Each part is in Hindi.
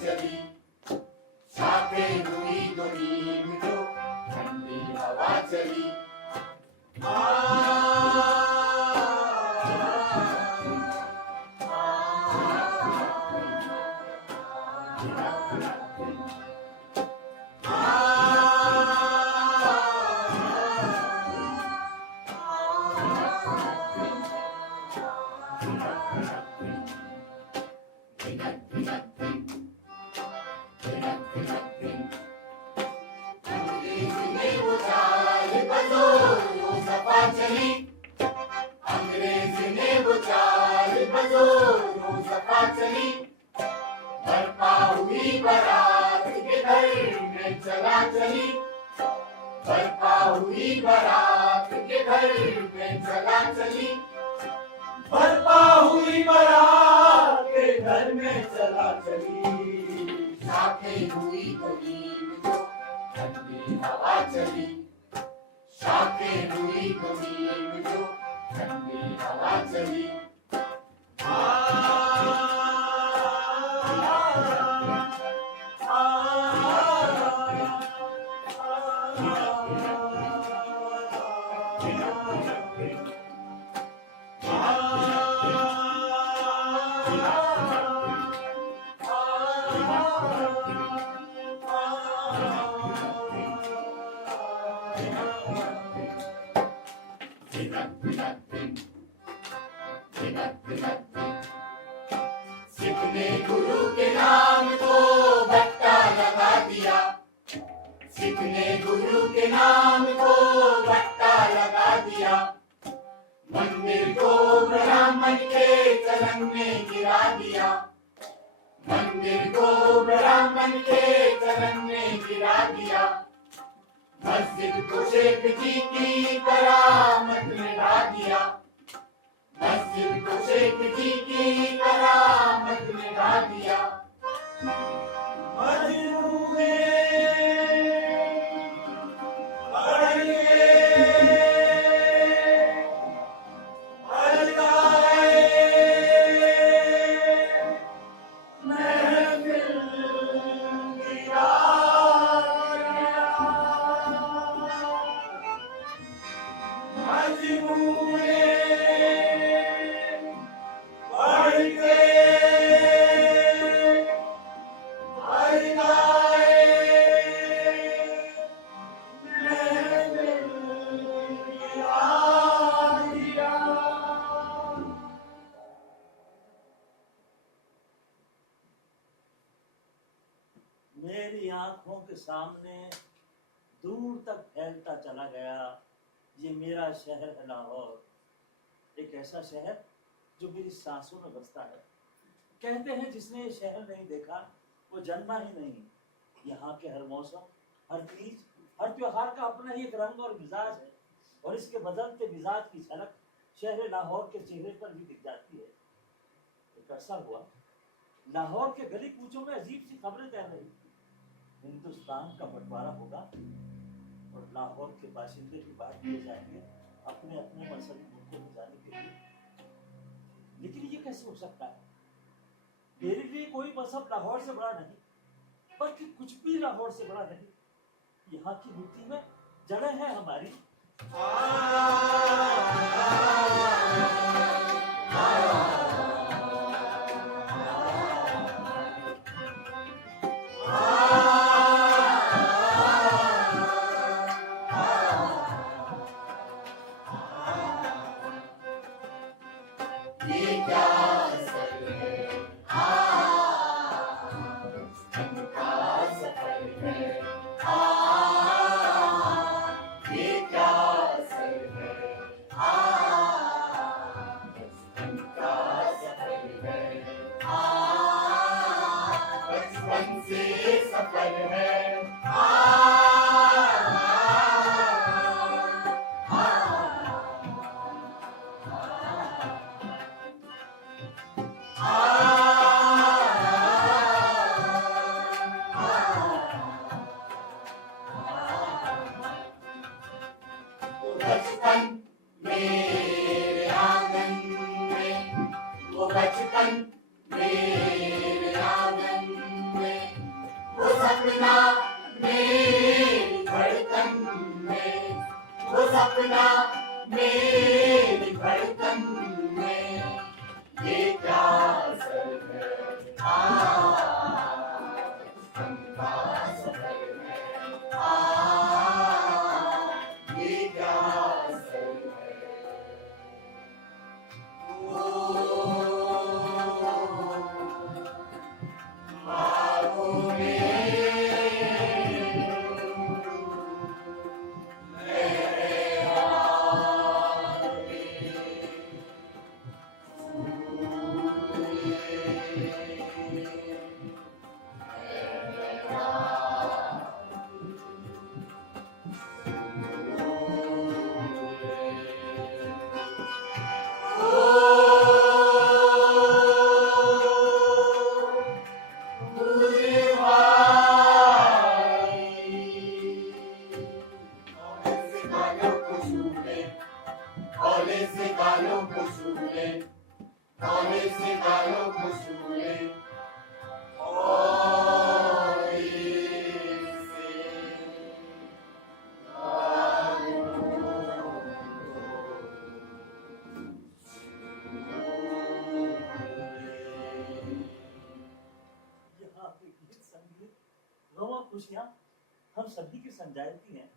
चली, शाखें हुई तो नीम जो ठंडी हवा चली। अंग्रेज ने वो चाल बजोरों सफा चली, बरपा हुई बारात के घर में चला चली, बरपा हुई बारात के घर में चला चली, बरपा हुई बारात के घर में चला चली। शाखें हुई तो नीम जो ठंडी हवा चली, शाखें हुई तो नीम जो ठंडी हवा चली। सिख ने गुरु के नाम को बट्टा लगा दिया, सिख ने गुरु के नाम को बट्टा लगा दिया, मंदिर को ब्राह्मण के चरण में गिरा दिया, मंदिर को ब्राह्मण के चरण में गिरा दिया, मस्जिद को शेख जी की करामत में ला दिया, मस्जिद को शेख जी की करामत में ला दिया। मजनू ने पढ़ के अलगाए महफिल गिरा दिया, मजनू ने पढ़ के मेरी आंखों के सामने दूर तक फैलता चला गया ये मेरा शहर है लाहौर, एक ऐसा शहर जो मेरी सांसों में बसता है। कहते हैं जिसने ये शहर नहीं देखा वो जन्मा ही नहीं। यहाँ के हर मौसम, हर तीज, हर त्योहार का अपना ही एक रंग और मिजाज है, और इसके बदलते मिजाज की झलक शहर लाहौर के चेहरे पर भी दिख जाती है। एक अरसा हुआ लाहौर के गली कूचों में अजीब सी खबरें तैर रही, हिंदुस्तान का बंटवारा होगा और लाहौर के बाशिंदे भी बाहर किए जाएंगे अपने अपने मजहबी मुल्कों में जाने के लिए। लेकिन ये कैसे हो सकता है? मेरे लिए कोई मजहब लाहौर से बड़ा नहीं, बल्कि कुछ भी लाहौर से बड़ा नहीं। यहाँ की मिट्टी में जड़ें हैं हमारी। बचपन मेरे आंगन में सपना मेरी धड़कन में, वो सपना मेरी धड़कन में, ये क्या असर है का सफर है, ये क्या असर है। ख्वाबों में खुशियां हम सभी की संजाती हैं।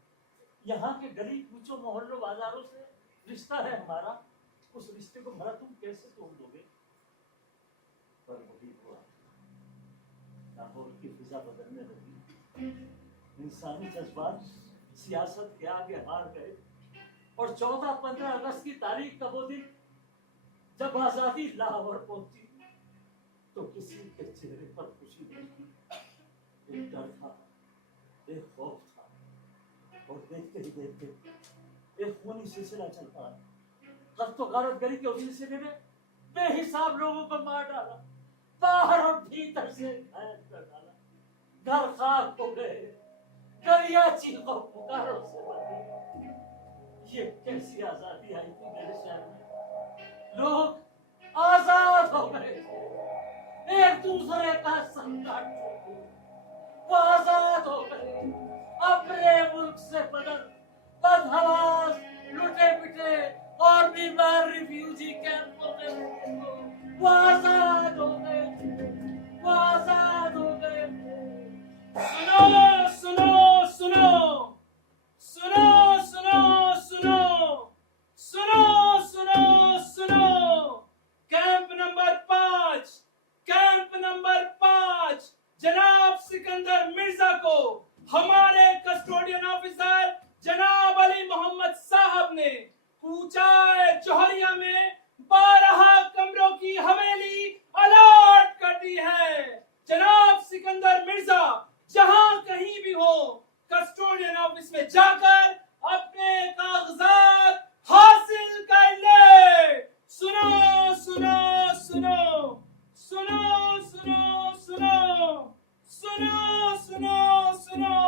यहाँ के गली कूचों मोहल्लों बाजारों से रिश्ता है हमारा, उस रिश्ते को भला तुम कैसे तोड़ दोगे। पर वही हुआ, लाहौर की फिजा बदलने लगी, इंसानी जज्बात सियासत के आगे हार गए और 14-15 अगस्त की तारीख का वो दिन जब आजादी लाहौर पहुंची तो किसी के चेहरे पर खुशी नहीं थी, एक डर था, एक खौफ था और देखते ही देखते एक खूनी सिलसिला चल पड़ा। कत्ल तो गारतगरी के उस सिलसिले में बेहिसाब लोगों को मार डाला, बाहर और भीतर से घायल कर डाला। घर खाक हो गए, गलियां चीखों पुकारों से भरी। ये कैसी आजादी आई थी मेरे शहर में, लोग आजाद हो गए, एक दूसरे का संकट वो आजाद हो गए, अपने मुल्क से बदल बदहवास लुटे पिटे और बीमार रिफ्यूजी कैंपों में वो आजाद हो गए, वो आजाद हो गए। सुनो सुनो सुनो सुनो सुनो सुनो सुनो सुनो सुनो, कैंप नंबर 5, कैंप नंबर 5 जनाब सिकंदर मिर्जा को हमारे कस्टोडियन ऑफिसर जनाब अली मोहम्मद साहब ने कूचाए जौहरिया में 12 कमरों की हवेली अलॉट कर दी है। जनाब सिकंदर मिर्जा जहां कहीं भी हो, कस्टोडियन ऑफिस में जाकर अपने कागजात हासिल कर ले। सुनो सुनो सुनो सुनो सुनो सुनो सुनो सुनो सुनो।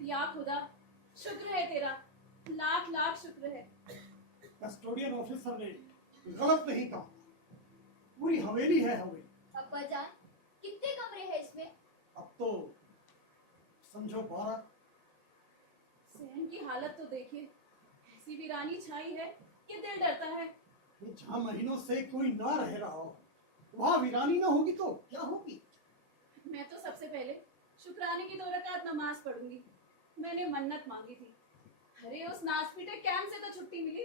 या खुदा, शुक्र है तेरा, लाख लाख शुक्र है। कस्टोडियन ऑफिसर ने गलत नहीं कहा, पूरी हवेली है हवेली। अब्बा जान, कितने कमरे हैं इसमें? अब तो समझो 12। सहन की हालत तो देखिए, ऐसी वीरानी छाई है कि दिल डरता है। ये जहाँ महीनों से कोई ना रह रहा हो, वहाँ वीरानी ना होगी तो क्या होगी? मैं तो सबसे पहले शुक्राने की 2 रकात नमाज पढ़ूंगी। मैंने मन्नत मांगी थी। अरे उस नाच पीटे कैंप से तो छुट्टी मिली।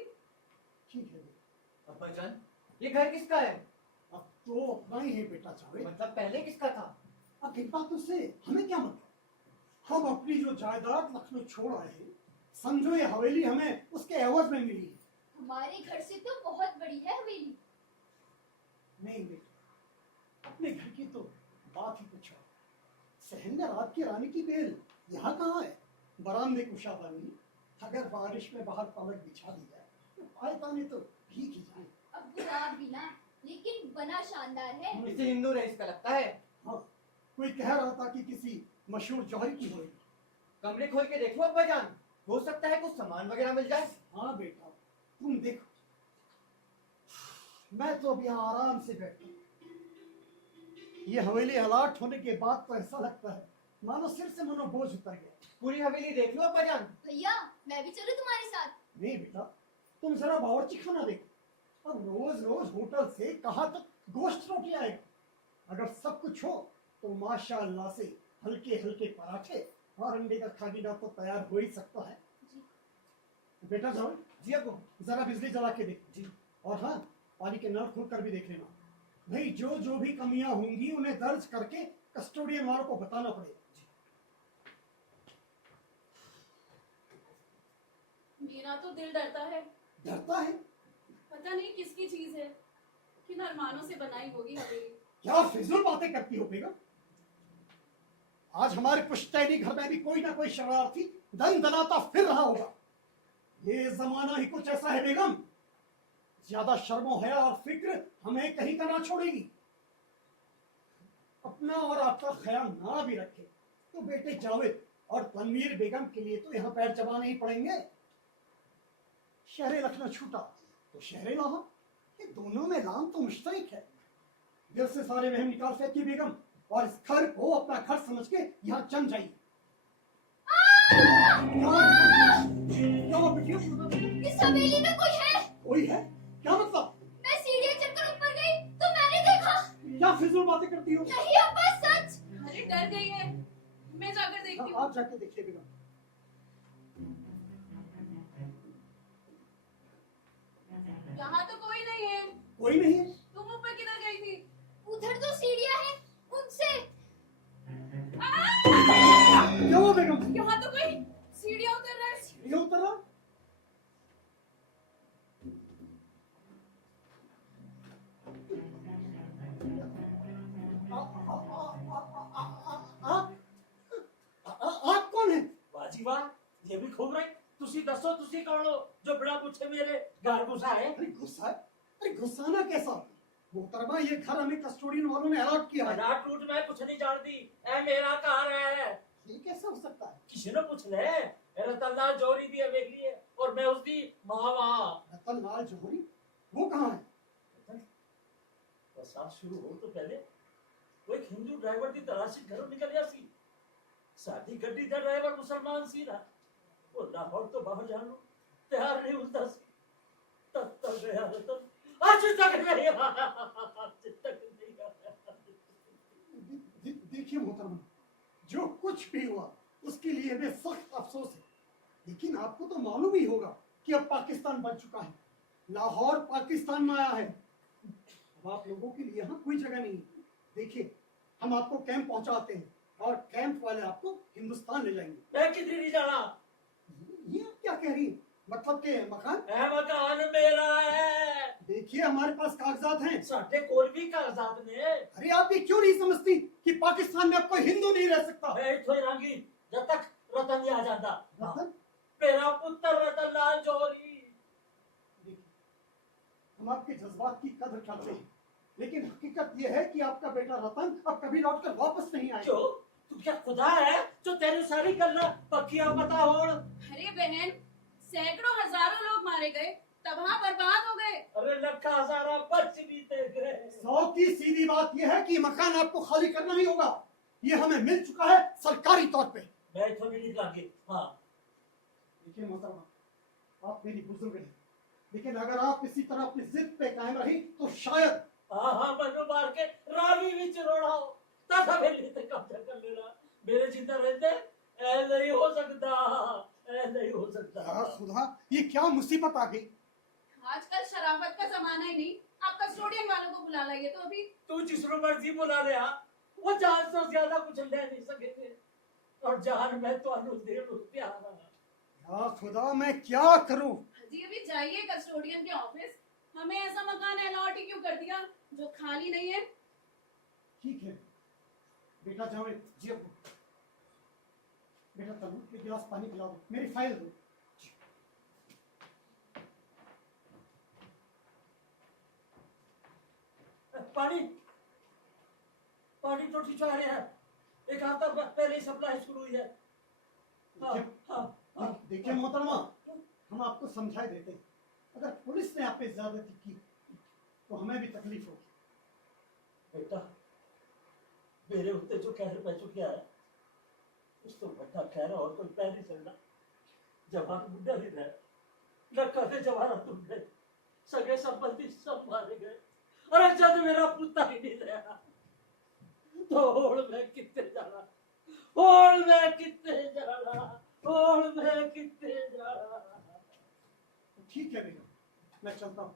ठीक है, अब्बा जान, ये घर किसका है? अब तो अपना ही है बेटा जावेद। मतलब पहले किसका था? अब एक बात उससे हमें क्या मतलब? हम अपनी जो जायदाद लखनऊ छोड़ आए हैं, समझो ये हवेली हमें उसके एवज में मिली है। हमारे घर से तो बहुत बड़ी है हवेली। नहीं बेटा, अपने घर की तो बात ही कुछ और। सहन में रात की रानी की बेल यहाँ कहाँ है? बरामदे कुशा बनी, अगर बारिश में बाहर पलक बिछा दी जाए तो पायताने तो भीग ही जाए। अब गुलाब भी ना, लेकिन बना शानदार है। इसे हिंदू रईस का लगता है। हाँ, कोई कह रहा था कि किसी मशहूर जौहरी की होगी। कमरे खोल के देखो अब्बा जान, हो सकता है कुछ सामान वगैरह मिल जाए। हाँ बेटा, तुम देखो, मैं तो अब यहाँ आराम से बैठा हूँ। ये हवेली अलाट होने के बाद तो ऐसा लगता है मानो सिर से मनो बोझ उतर गया। पूरी हवेली देख लो अब्बा जान। भैया मैं भी चलूं तुम्हारे साथ? नहीं बेटा, तुम जरा बावर्ची खाना देखो। अब रोज रोज होटल से कहाँ तक गोश्त रोटी आएगा? अगर सब कुछ हो तो माशाअल्लाह से हल्के हल्के पराठे और अंडे का खागीना तो तैयार हो ही सकता है। बेटा जाओ, जी अब्बू। जरा बिजली जला के देख जी। और हाँ, पानी के नल खोल कर भी देख लेना भाई। जो भी कमियां होंगी उन्हें दर्ज करके कस्टोडियन वालों को बताना पड़ेगा। मेरा तो दिल डरता है। डरता है? पता नहीं किसकी चीज है, किन अरमानों से बनाई होगी हवेली। क्या फिजूल बातें करती हो बेगम? आज हमारे पुश्तैनी घर में भी कोई ना कोई शरारती दन दनाता फिर रहा होगा। ये जमाना ही कुछ ऐसा है बेगम, ज्यादा शर्मो हया और फिक्र हमें कहीं का ना छोड़ेगी। अपना और आपका ख्याल ना भी रखे तो बेटे जावेद और तनवीर बेगम के लिए तो यहाँ पैर जमाने ही पड़ेंगे। शहरे लखनऊ छूटा तो शहरे लाहौर, ये दोनों में नाम तो मुश्तरक है। दिल से सारे वहम निकाल फेंकिए बेगम और इस घर को अपना घर समझ के यहाँ जम जाइए। इस हवेली में कोई है? कोई है? क्या मतलब? मैं सीढ़ियाँ चढ़कर ऊपर गई तो मैंने देखा। क्या फिजूल बातें करती हो? नहीं अब्बा, सच। अरे डर गई है, मैं जाकर देखती हूँ। आप जाके देखिए बेगम। यहाँ तो कोई नहीं है। कोई नहीं है? तुम ऊपर किधर गई थी? उधर तो सीढ़ियाँ हैं, उनसे। क्या हुआ बेगम? यहाँ तो कोई सीढ़ियाँ उतर रहा है। ये उतर रहा? आप कौन है? वाजी वाह, ये भी खूब रही। तुसी दसो, तुसी कौन हो जो बिना पूछे मेरे घर घुसा है? अरे गुस्सा? अरे गुस्साना कैसा? मोहतरमा, ये घर हमें कस्टोडियन वालों ने अलॉट किया है। रात टूट मैं कुछ नहीं जानती। ए मेरा घर है। ये कैसे हो सकता है? किसी ने पूछ ले। मेरा तल्ला जोरी भी हवेली है और मैं उसकी माँ वहाँ। रतन लाल जौहरी वो कहाँ है? बरसात शुरू हो तो पहले वो एक हिंदू ड्राइवर की तलाशी घरों निकल गया सी। साडी गड्डी का ड्राइवर मुसलमान सी ना, वो लाहौर तो बाहर जानो तैयार नहीं होता सी। तब तक गया रतन, आज तक नहीं आया, आज तक नहीं आया। देखिए मोहतरमा, जो कुछ भी हुआ उसके लिए हमें सख्त अफसोस है, लेकिन आपको तो मालूम ही होगा कि अब पाकिस्तान बन चुका है। लाहौर पाकिस्तान में आया है। अब आप लोगों के लिए यहाँ कोई जगह नहीं है। देखिए, हम आपको कैंप पहुंचाते हैं और कैंप वाले आपको हिंदुस्तान ले जाएंगे। मैं किधर नहीं जाना। ये आप क्या कह रही हैं? मतलब के मकान? मकान मेरा है। देखिए, हमारे पास कागजात हैं। साढ़े कोल भी कागजात ने। अरे आप ये क्यों नहीं समझती कि पाकिस्तान में अब कोई हिंदू नहीं रह सकता? मैं इथों रंगी जब तक रतन नहीं आ जाता। रतन? मेरा पुत्र रतन लाल जौहरी। देखिए, हम आपके जज्बात की कदर करते हैं, लेकिन हकीकत यह है कि आपका बेटा रतन अब कभी लौटकर वापस नहीं आएगा। क्यों? तू क्या खुदा है जो तेरी सारी गल्ला पक्कियां पता हो? अरे बहन, सैकड़ों हजारों लोग मारे गए, तबाह बर्बाद हो गए। अरे लखा हजारा बच बीते गए। 100 की सीधी बात यह है कि मकान आपको खाली करना ही होगा। ये हमें मिल चुका है सरकारी तौर पे। मैं इथों नहीं निकलांगी। हाँ, देखिए मोहतरमा, आप मेरी बुजुर्ग हैं, लेकिन अगर आप इसी तरह अपनी जिद पे कायम रही तो शायद हाँ मनु मार के रावी विच रोड़ाओ तब हवेली ते कब्जा कर लेना। मेरे जिंदा रहते ऐ नहीं हो सकता, ऐ नहीं हो सकता। या खुदा, ये क्या मुसीबत आ गई। आजकल शराफत का जमाना ही नहीं, आप कस्टोडियन वालों को बुला लाइए तो अभी। तू जिसको मर्जी बुला ले आ, वो जान से ज्यादा कुछ ले नहीं सके और जान मैं तो अनु दे लूं प्यारा। या खुदा, मैं क्या करूं। जी अभी जाइए कस्टोडियन के ऑफिस, हमें ऐसा मकान अलॉट ही क्यों कर दिया जो खाली नहीं है। ठीक है बेटा, जावेद जी, अब बेटा तनु एक गिलास पानी पिला दो, मेरी फाइल दो। पानी पानी तो ठीक आ रहा है, एक हफ्ता पहले ही सप्लाई शुरू हुई है। हाँ, हाँ, हाँ। देखिए मोहतरमा, हम आपको समझाए देते हैं, अगर पुलिस ने आप पे ज्यादती की तो हमें भी तकलीफ होगी। बेटा मेरे उत्ते जो कहर पै चुकिया है उस तो बड़ा कहर और कोई पै नहीं सकता। जवान बुढ़ा ही रहे, न कदे जवान तुम गए, सगे संबंधी सब मारे गए, और जब मेरा पुता ही नहीं रहा तो और मैं कितने जाना, और मैं कितने जाना, और मैं कितने जाना। ठीक है बेटा, मैं चलता हूँ।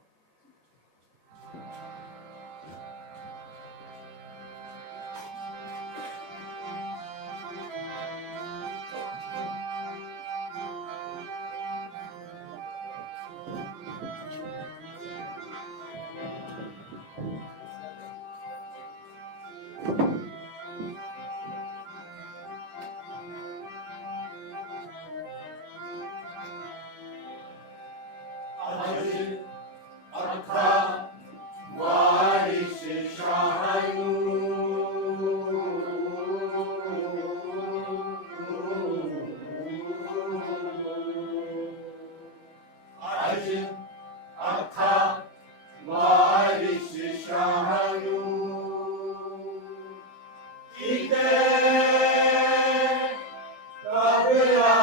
अखा वारिस शाहनू आज अखा वारिस शाहनू इधर कबरा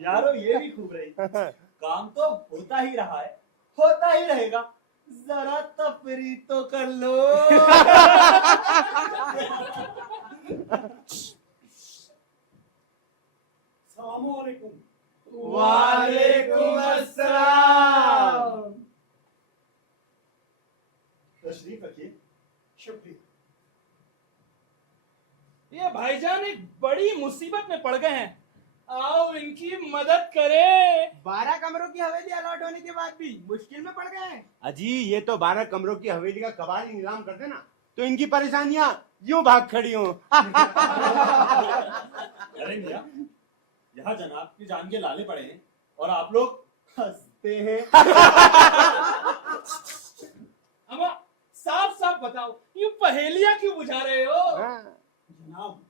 यारो ये भी खूब रही। काम तो होता ही रहा है, होता ही रहेगा, जरा तफरी तो कर लो। अस्सलामुअलैकुम। वालेकुम अस्सलाम। के भाईजान एक बड़ी मुसीबत में पड़ गए हैं। आओ इनकी मदद करें। 12 कमरों की हवेली अलॉट होने के बाद भी मुश्किल में पड़ गए हैं। अजी ये तो 12 कमरों की हवेली का कबाड़ ही नीलाम कर देना तो इनकी परेशानियां यूं भाग खड़ी हों। अरे मियां, यहाँ जनाब की जान के लाले पड़े हैं और आप लोग हंसते हैं। अम्मा साफ साफ बताओ, ये पहेलियां क्यों बुझा रहे हो? जनाब,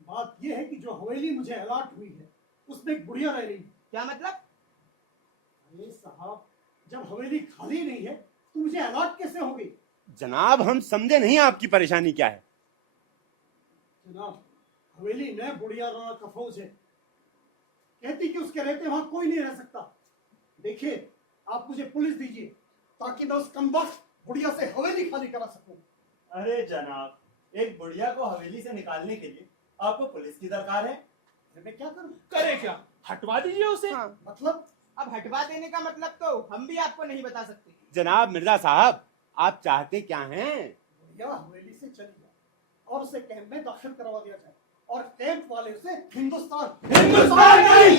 बात यह है कि जो हवेली मुझे अलॉट हुई है उसमें एक बुढ़िया रह रही है। क्या मतलब? अरे साहब, जब हवेली खाली नहीं है तो मुझे अलॉट कैसे हो गई? जनाब हम समझे नहीं आपकी परेशानी क्या है। जनाब, हवेली में बुढ़िया राणा का फौज है, कहती कि उसके रहते वहां कोई नहीं रह सकता। देखिए, आप मुझे पुलिस दीजिए ताकि मैं उस कमबख्त बुढ़िया से हवेली खाली करा सकूं। अरे जनाब, एक बुढ़िया को हवेली से निकालने के लिए आपको पुलिस की दरकार है। अरे मैं क्या करूं? करे क्या? हटवा दीजिए उसे। मतलब? अब हटवा देने का मतलब तो हम भी आपको नहीं बता सकते। जनाब मिर्जा साहब, आप चाहते क्या हैं? बुढ़िया हवेली से चली जाए और उसे कैंप में दाखिल करवा दिया जाए और कैंप वाले उसे हिंदुस्तान नहीं,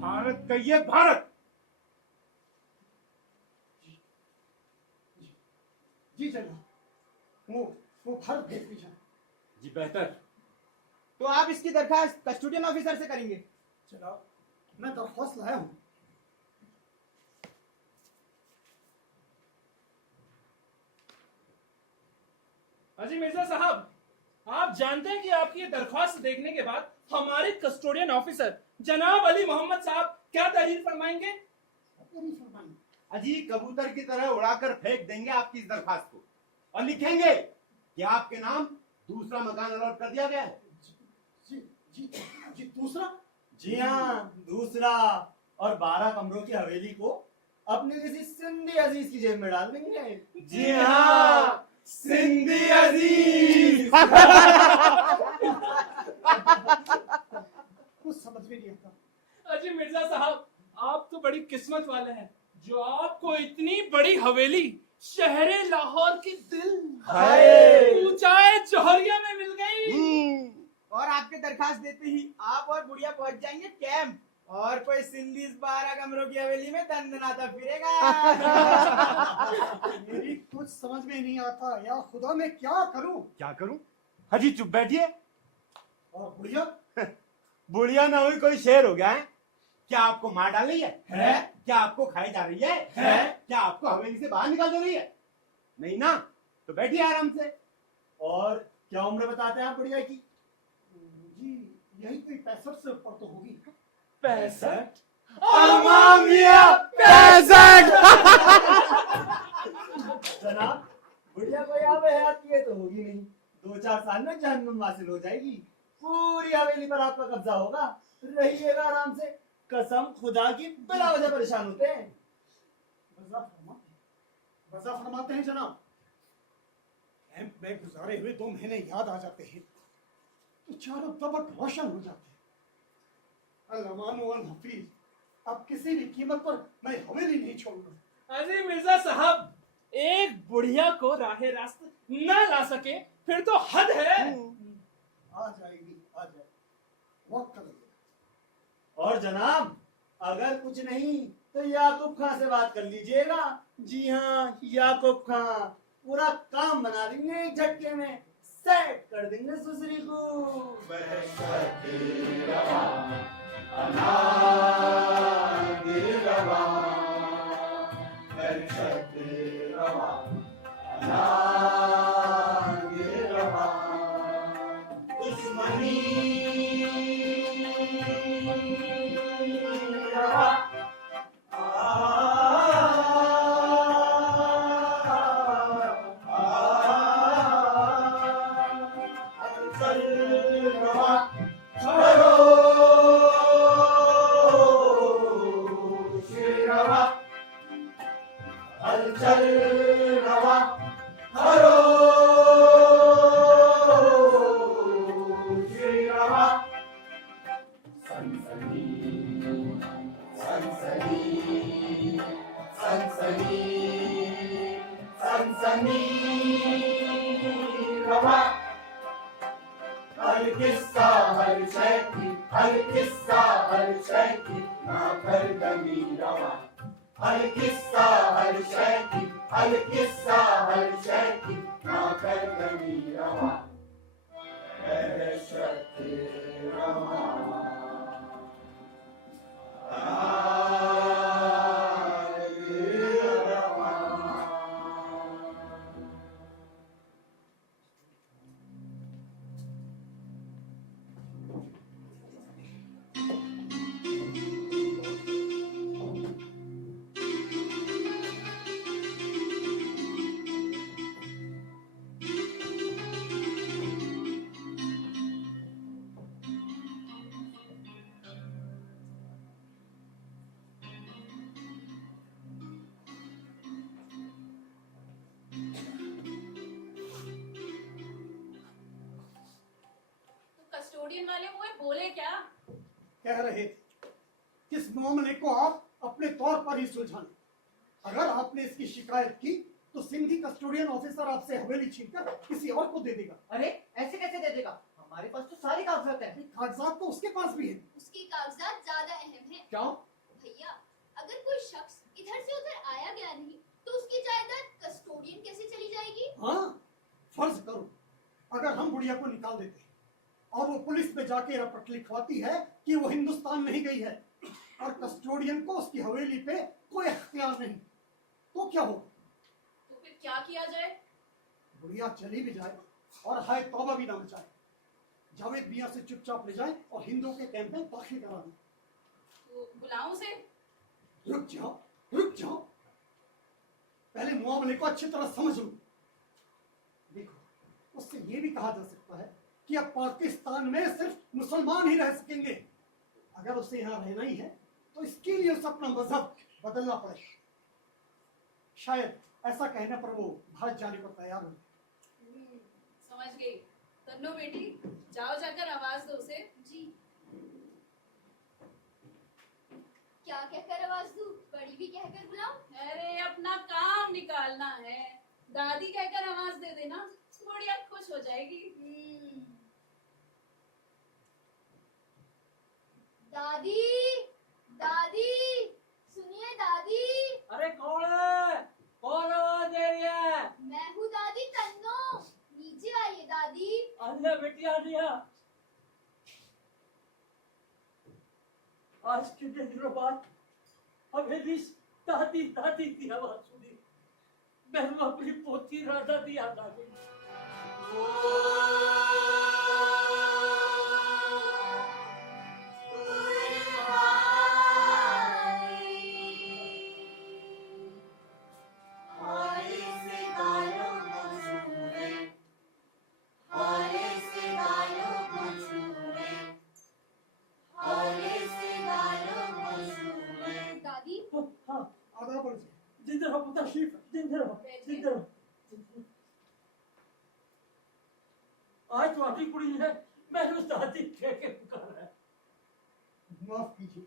भारत कहिए भारत। जी जनाब, वो भारत भेज दीजिए। जी बेहतर। तो आप इसकी दरखास्त कस्टोडियन ऑफिसर से करेंगे। जनाब, मैं दरख्वास्त लाया हूं। अजी मिर्जा साहब, आप जानते हैं कि आपकी ये दरख्वास्त देखने के बाद हमारे कस्टोडियन ऑफिसर जनाब अली मोहम्मद साहब क्या तहरीर फरमाएंगे? अजी कबूतर की तरह उड़ाकर फेंक देंगे आपकी इस दरखास्त को और लिखेंगे कि आपके नाम दूसरा मकान अलॉट कर दिया गया है। जी दूसरा? जी हाँ, दूसरा। और 12 कमरों की हवेली को अपने किसी सिंधी अजीज की जेब में डाल देंगे। जी हाँ, सिंधी अजीज। कुछ समझ में नहीं आता। अजी मिर्जा साहब, आप तो बड़ी किस्मत वाले हैं जो आपको इतनी बड़ी हवेली शहरे लाहौर के दिल ऊंचाई जौहरिया में मिल गई। और आपके दरखास्त देते ही आप और बुढ़िया पहुंच जाएंगे कैंप और कोई सिंधी 12 कमरों की हवेली में दंदनाता फिरेगा। मेरी कुछ समझ में नहीं आता या खुदा, मैं क्या करूं? क्या करूं? अजी चुप बैठिए। और बुढ़िया? बुढ़िया ना हुई कोई शेर हो गया है? क्या आपको मार डाल रही है? क्या आपको खाई जा रही है? क्या आपको हवेली से बाहर निकाल दे रही है? नहीं ना, तो बैठिए आराम से। और क्या उम्र बताते हैं आप बुढ़िया की? जी यही कोई 65 से ऊपर तो होगी। 65? जनाब, बुढ़िया को यहाँ पे हयात की तो होगी नहीं, 2-4 साल में जहन्नुम हासिल हो जाएगी। पूरी हवेली पर आपका कब्जा होगा, रहिएगा आराम से। कसम खुदा की, बिला वजह परेशान होते हैं। वज़ा फरमाते हैं जनाब। कैंप में गुजारे हुए 2 महीने याद आ जाते हैं तो चारों तबक रोशन हो जाते हैं। अल-अमान वल हफीज, अब किसी भी कीमत पर मैं हवेली नहीं छोड़ूंगा। अजी मिर्जा साहब, एक बुढ़िया को राहे रास्ते न ला सके फिर तो हद है। आ जाएगी, आ जाएगी, वक्त लगेगा। और जनाब, अगर कुछ नहीं तो याकूब खां से बात कर लीजिएगा। जी हाँ, याकूब खां पूरा काम बना देंगे, एक झटके में सेट कर देंगे सुसरी को। किस्सा हर शय की, हर किस्सा हर शय की ना कर गमी रवा। हर किस्सा हर शय की, हर किस्सा हर शय की ना कर गमी रवा। दहशत रमा तो कस्टोडियन वाले हुए बोले क्या? कह रहे थे किस मामले को आप अपने तौर पर ही सुलझाएं। अगर आपने इसकी शिकायत की तो सिंधी कस्टोडियन ऑफिसर आपसे हवेली छीनकर किसी और को दे देगा। अरे ऐसे कैसे दे देगा? हमारे पास तो सारे कागजात हैं। कागजात तो उसके पास भी है। उसके कागजात ज्यादा अहम हैं। क्या? भैया, अगर कोई शख्स इधर से उधर आया गया नहीं तो उसकी जायदाद कस्टोडियन कैसे चली जाएगी? हाँ, फर्ज करो अगर हम बुढ़िया को निकाल देते हैं और वो पुलिस में जाके रपट लिखवाती है कि वो हिंदुस्तान नहीं गई है और कस्टोडियन को उसकी हवेली पे कोई इख्तियार नहीं, तो क्या हो? तो फिर क्या किया जाए? बुढ़िया चली भी जाए और हाय तौबा भी ना मचाए, जावेद मियां से चुपचाप ले जाए और हिंदुओं के कैंप में दाखिल करा दें। तो बुलाऊं उसे? रुक जाओ, पहले मामले को अच्छी तरह समझ लो। देखो, उससे ये भी कहा जा सकता है कि अब पाकिस्तान में सिर्फ मुसलमान ही रह सकेंगे। अगर उसे यहाँ रहना ही है तो इसके लिए उसे अपना मजहब बदलना पड़ेगा। शायद ऐसा कहने पर वो भारत जाने को तैयार हो। समझ गई। तन्नो बेटी, जाओ जाकर आवाज दो उसे। जी। क्या कहकर आवाज दूं? बड़ी भी कहकर बुलाऊं? अरे अपना काम निकालना है, दादी कहकर आवाज दे देना, बुढ़िया खुश हो जाएगी। दादी, दादी, सुनिए दादी। अरे कौन है? कौन आवाज दे रही है? मैं हूँ दादी तन्नो, नीचे आइए दादी। आलिया बेटी आलिया, आज कितने दिनों बाद हवेली दादी दादी की आवाज सुनी। मैं अपनी पोती राधा की याद आ गई। दादी, हाँ, आधा बढ़ जाए। जिंदा रहो पुत्र, जिंदा रहो, जिंदा रहो। आज तुम्हारी कुड़ी है, मैंने उस दादी कह के पुकारा है। माफ कीजिए,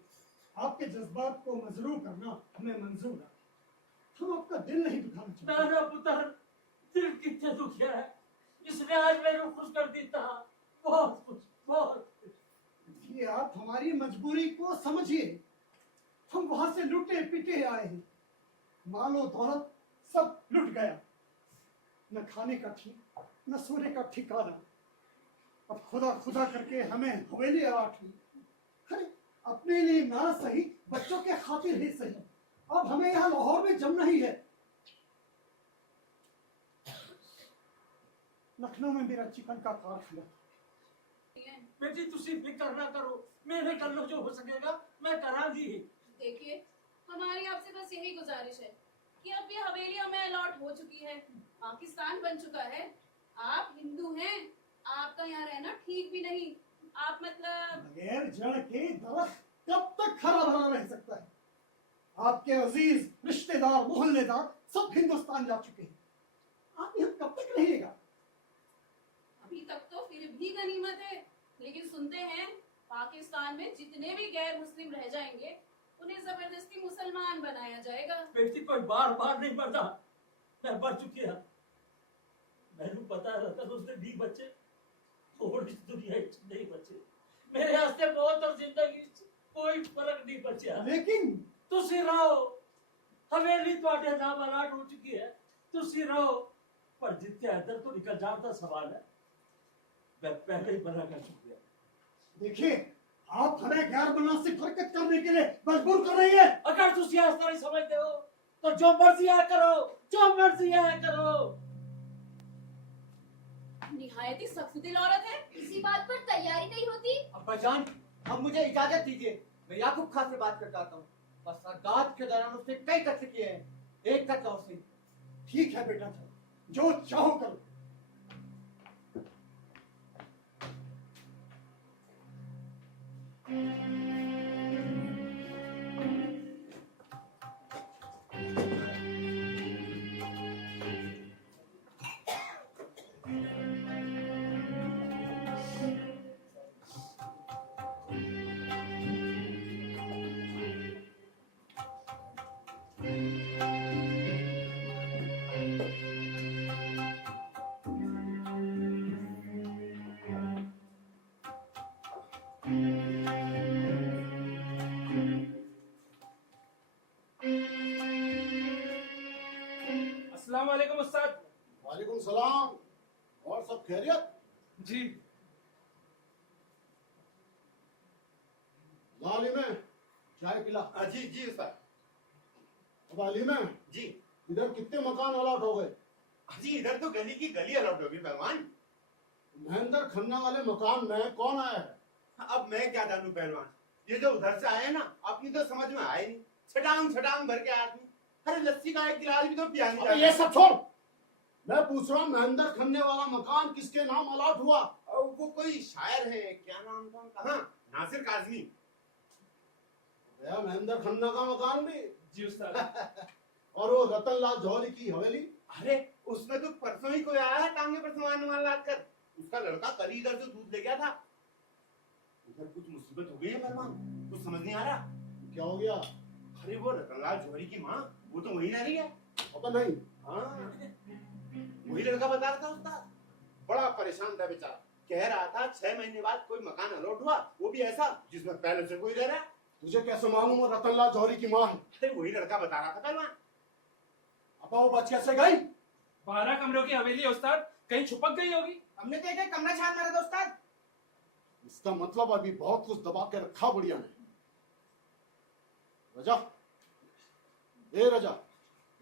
आपके जज्बात को मजरूह करना हमें मंजूर है। हम आपका दिल नहीं दुखाना चाहते। मेरा पुत्र दिल कितने दुखिया है, इसने आज मेरे खुश कर दिया। बहुत कुछ, बहुत कुछ। ये आप हमारी मजबूरी को समझिए। हम वहां से लुटे पिटे आए हैं, मालो दौलत सब लुट गया, न खाने का ठीक न सोने का ठिकाना। अब खुदा खुदा करके हमें हवेली आठ ली। अरे अपने लिए ना सही, बच्चों के खातिर ही सही, अब हमें यहाँ लाहौर में जमना ही है। लखनऊ में मेरा चिकन का कारखाना। बेटी तुसी फिक्र ना करो, मेरे कल्लो जो हो सकेगा मैं करांगी। देखिए, हमारी आपसे बस यही गुजारिश है कि अब ये हवेली हमें अलॉट हो चुकी है, पाकिस्तान बन चुका है। आप हिंदू हैं, आपका यहाँ रहना ठीक भी नहीं। आप मतलब बगैर जड़ के दरख्त कब तक हरा भरा रह सकता है? आपके अजीज रिश्तेदार मोहल्लेदार सब हिंदुस्तान जा चुके हैं, आप यहाँ कब तक रहिएगा? अभी तक तो फिर भी गनीमत है, लेकिन सुनते हैं पाकिस्तान में जितने भी गैर मुस्लिम रह जाएंगे उन्हें जबरदस्ती मुसलमान बनाया जाएगा। बेटी कोई बार बार नहीं मरता, मैं मर चुकी है। मैंने पता रहता तो उसने 20 बच्चे और इस दुनिया च नहीं बचे मेरे वास्ते मौत और जिंदगी च कोई फर्क नहीं बचा लेकिन तुसी रहो हवेली ਤੁਹਾਡੇ नाम अलाट हो चुकी है तुसी रहो पर जितने अंदर तो निकल जाता सवाल है मैं पहले ही मना कर चुका देखिए, आप हमें गैर मुनासिब हरकत करने के लिए मजबूर कर रही है। अगर तुसी इस तरह समझते हो तो जो मर्जी है करो जो मर्जी है करो निहायत ही सख्त दिल औरत है। इसी बात पर तैयारी नहीं होती। अब्बाजान, अब मुझे इजाजत दीजिए, मैं याकूब खान से बात करता हूँ। फसादात के दौरान उसने कई कत्ल किए हैं, एक कत्ल उसने। ठीक है बेटा, जो चाहो करो। अस्सलाम वालेकुम उस्ताद। वालेकुम सलाम। और सब खैरियत? जी लाली में चाय पिला। जी जी सर। अब अली में जी इधर कितने मकान अलॉट हो गए? जी इधर तो गली की गली अलॉट होगी पहलवान। महेंद्र खन्ना वाले मकान में कौन आया है? अब मैं क्या जानूं पहलवान, ये जो उधर से आए ना अपनी तो समझ में आए नहीं। छटांग छटांग भर के आदमी, अरे लस्सी का एक गिलास भी तो पिया नहीं अबे जाता। ये सब छोड़, मैं पूछ रहा हूँ महेंद्र खन्ने वाला मकान किसके नाम अलॉट हुआ? और वो कोई शायर है, क्या नाम था उनका? हाँ, नासिर काजमी। भैया महेंद्र खन्ना का मकान भी? जी उस्ताद। और वो रतन लाल जौहरी की हवेली? अरे उसमें तो परसों ही कोई आया टांगे पर सामान वामान लाद कर, उसका लड़का कल ही इधर से दूध ले गया था। उधर कुछ मुसीबत हो गई है पहलवान, कुछ समझ नहीं आ रहा। क्या हो गया? अरे वो रतनलाल जौहरी की माँ, वो तो वही रह रही है। पता नहीं। हाँ, वही लड़का बता रहा था उसका। बड़ा परेशान था बेचारा, कह रहा था 6 महीने बाद कोई मकान अलॉट हुआ, वो भी ऐसा जिसमें पहले से कोई रह रहा है। तुझे कैसे मालूम वो रतन लाल जौहरी की माँ है? अरे वही लड़का बता रहा था पहलवान। अब वो बच कैसे गई? 12 कमरों की हवेली है उस्ताद, कहीं छुपक गई होगी। हमने तो एक कमरा छान मारा था उस्ताद। इसका मतलब अभी बहुत कुछ दबा के रखा बुढ़िया ने। रजा, ए रजा,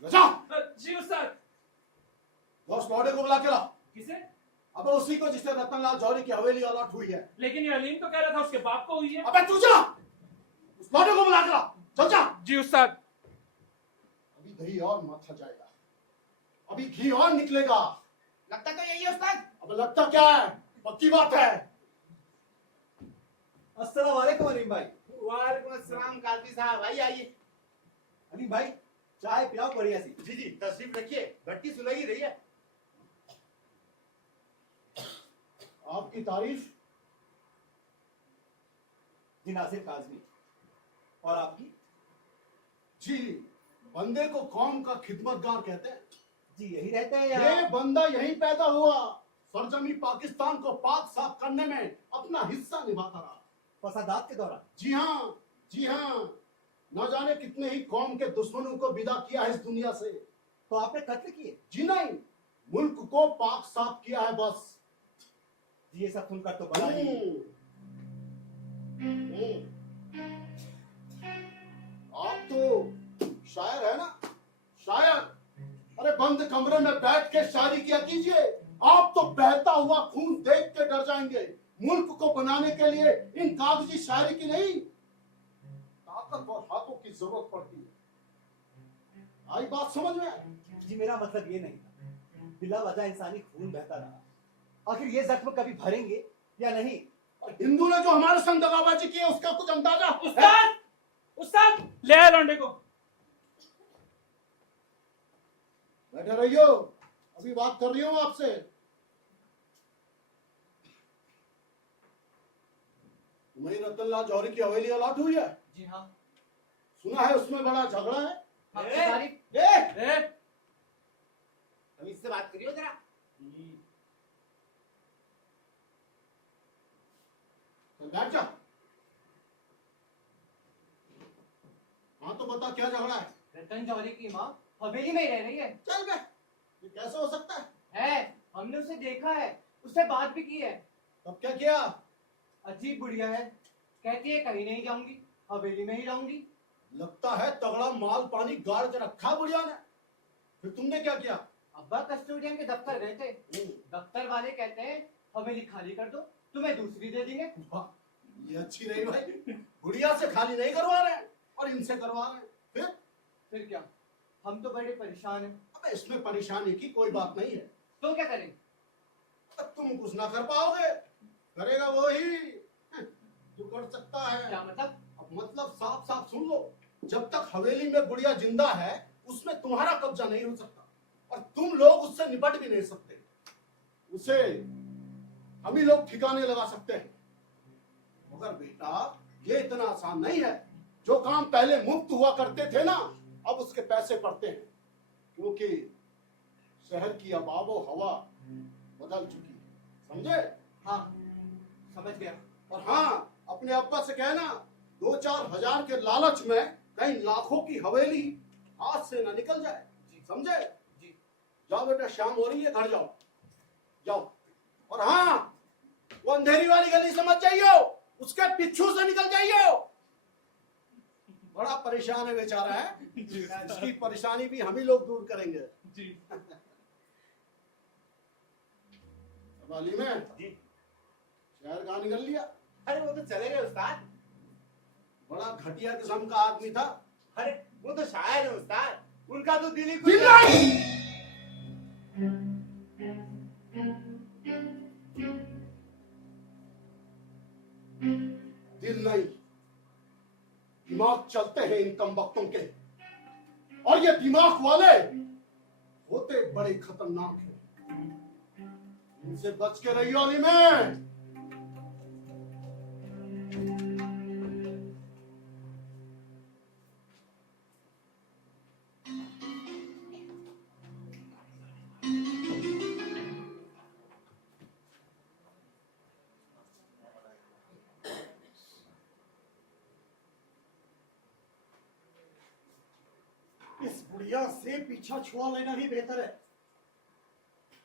रजा, जी उस्ताद। बॉस लौड़े को बुला के ला। किसे? अबे उसी को जिससे रतनलाल जौहरी की हवेली अलॉट हुई है। लेकिन ये अलीम तो कह रहा था उसके बाप को हुई है। अबे तू जा, उस लौड़े को बुला के ला, चल जा। जी उस्ताद। अभी दही और मथा जाएगा, अभी घी और निकलेगा। लगता तो यही है उस्ताद। अब लगता क्या है, पक्की बात है। अस्सलाम वालेकुम अलीम भाई। वालेकुम अस्सलाम काजी साहब, आइए आइए। अलीम भाई, चाय पिलाओ बढ़िया सी। जी जी तशरीफ रखिए, भट्टी सुलगी रही है। आपकी तारीफ? जी नासिर काजमी। और आपकी? जी, बंदे को कौम का खिदमतगार कहते हैं। जी यही रहते हैं ये यहाँ। बंदा यहीं पैदा हुआ, सरजमी पाकिस्तान को पाक साफ करने में अपना हिस्सा निभाता रहा। फसादात के दौरान। जी हाँ, जी हाँ, न जाने कितने ही कौम के दुश्मनों को विदा किया है इस दुनिया से। तो आपने कत्ल किए? जी नहीं, मुल्क को पाक साफ किया है बस। जी ये सब सुनकर तो बड़ा ही। आप तो शायर है ना, शायर। अरे बंद कमरे में बैठ के शायरी किया कीजिए, आप तो बहता हुआ खून देख के डर जाएंगे। मुल्क को बनाने के लिए इन कागजी शायरी की नहीं, ताकतवर हाथों की जरूरत पड़ती है। आई बात समझ में? जी मेरा मतलब ये नहीं था, बिला वजह इंसानी खून बहता रहा। आखिर ये जख्म कभी भरेंगे या नहीं? और हिंदू ने जो हमारे संग दगाबाजी की है उसका कुछ अंदाजा? उस्ताद, उस्ताद ले आए लौंडे को। बैठे रहियो, अभी बात कर रही हूँ आपसे। तुम्हें रतनलाल जौहरी की हवेली अलॉट हुई है? जी हाँ। सुना है उसमें बड़ा झगड़ा है। आपकी ए! तारीफ। ए, हम इससे बात करियो जरा। बैठ जा। हाँ तो बता क्या झगड़ा है? रतन जौहरी की माँ हवेली में ही रह रही है। चल बे, ये कैसे हो सकता है? हमने उसे देखा है, उससे बात भी की है। तब क्या किया? अजीब बुढ़िया है, कहती है कहीं नहीं जाऊंगी, हवेली में ही रहूंगी। लगता है तगड़ा माल पानी गाड़ के रखा बुढ़िया ने। फिर तुमने क्या किया? अब्बा कस्टोडियन के दफ्तर गए थे, दफ्तर वाले कहते हैं हवेली खाली कर दो, तुम्हें दूसरी दे देंगे। वाह, ये अच्छी रही भाई। बुढ़िया से खाली नहीं करवा रहे हैं और इनसे करवा रहे हैं। फिर क्या, हम तो बड़े परेशान हैं। अबे इसमें परेशानी की कोई बात नहीं है। तो क्या करें? अब तुम कुछ ना कर पाओगे, करेगा वो ही जो कर सकता है। क्या मतलब? अब मतलब साफ साफ सुन लो, जब तक हवेली में बुढ़िया जिंदा है उसमें तुम्हारा कब्जा नहीं हो सकता और तुम लोग उससे निपट भी नहीं सकते। उसे हम ही लोग ठिकाने लगा सकते हैं। मगर बेटा ये इतना आसान नहीं है। जो काम पहले मुफ्त हुआ करते थे ना, अब उसके पैसे पड़ते हैं, क्योंकि शहर की अब आबो हवा बदल चुकी है। समझे? हाँ समझ गया। और हाँ, अपने अब्बा से कहना 2-4 हजार के लालच में कहीं लाखों की हवेली हाथ से ना निकल जाए। समझे? जी। जाओ बेटा, शाम हो रही है, घर जाओ जाओ। और हाँ, वो अंधेरी वाली गली समझ जाइयो, उसके पीछू से निकल जाइयो। बड़ा परेशान है बेचारा है, इसकी परेशानी भी हम ही लोग दूर करेंगे। जी। वाली में जी। शहर कहाँ निकल लिया? अरे वो तो चले गए उस्ताद। बड़ा घटिया किस्म का आदमी था। अरे वो तो शायर है उस्ताद, उनका तो दिल ही दिल नहीं! दिल नहीं, दिमाग चलते हैं इन कम वक्तों के, और ये दिमाग वाले होते बड़े खतरनाक हैं। इनसे बच के रहियो अली में। इस बुढ़िया से पीछा छुड़ा लेना ही बेहतर है।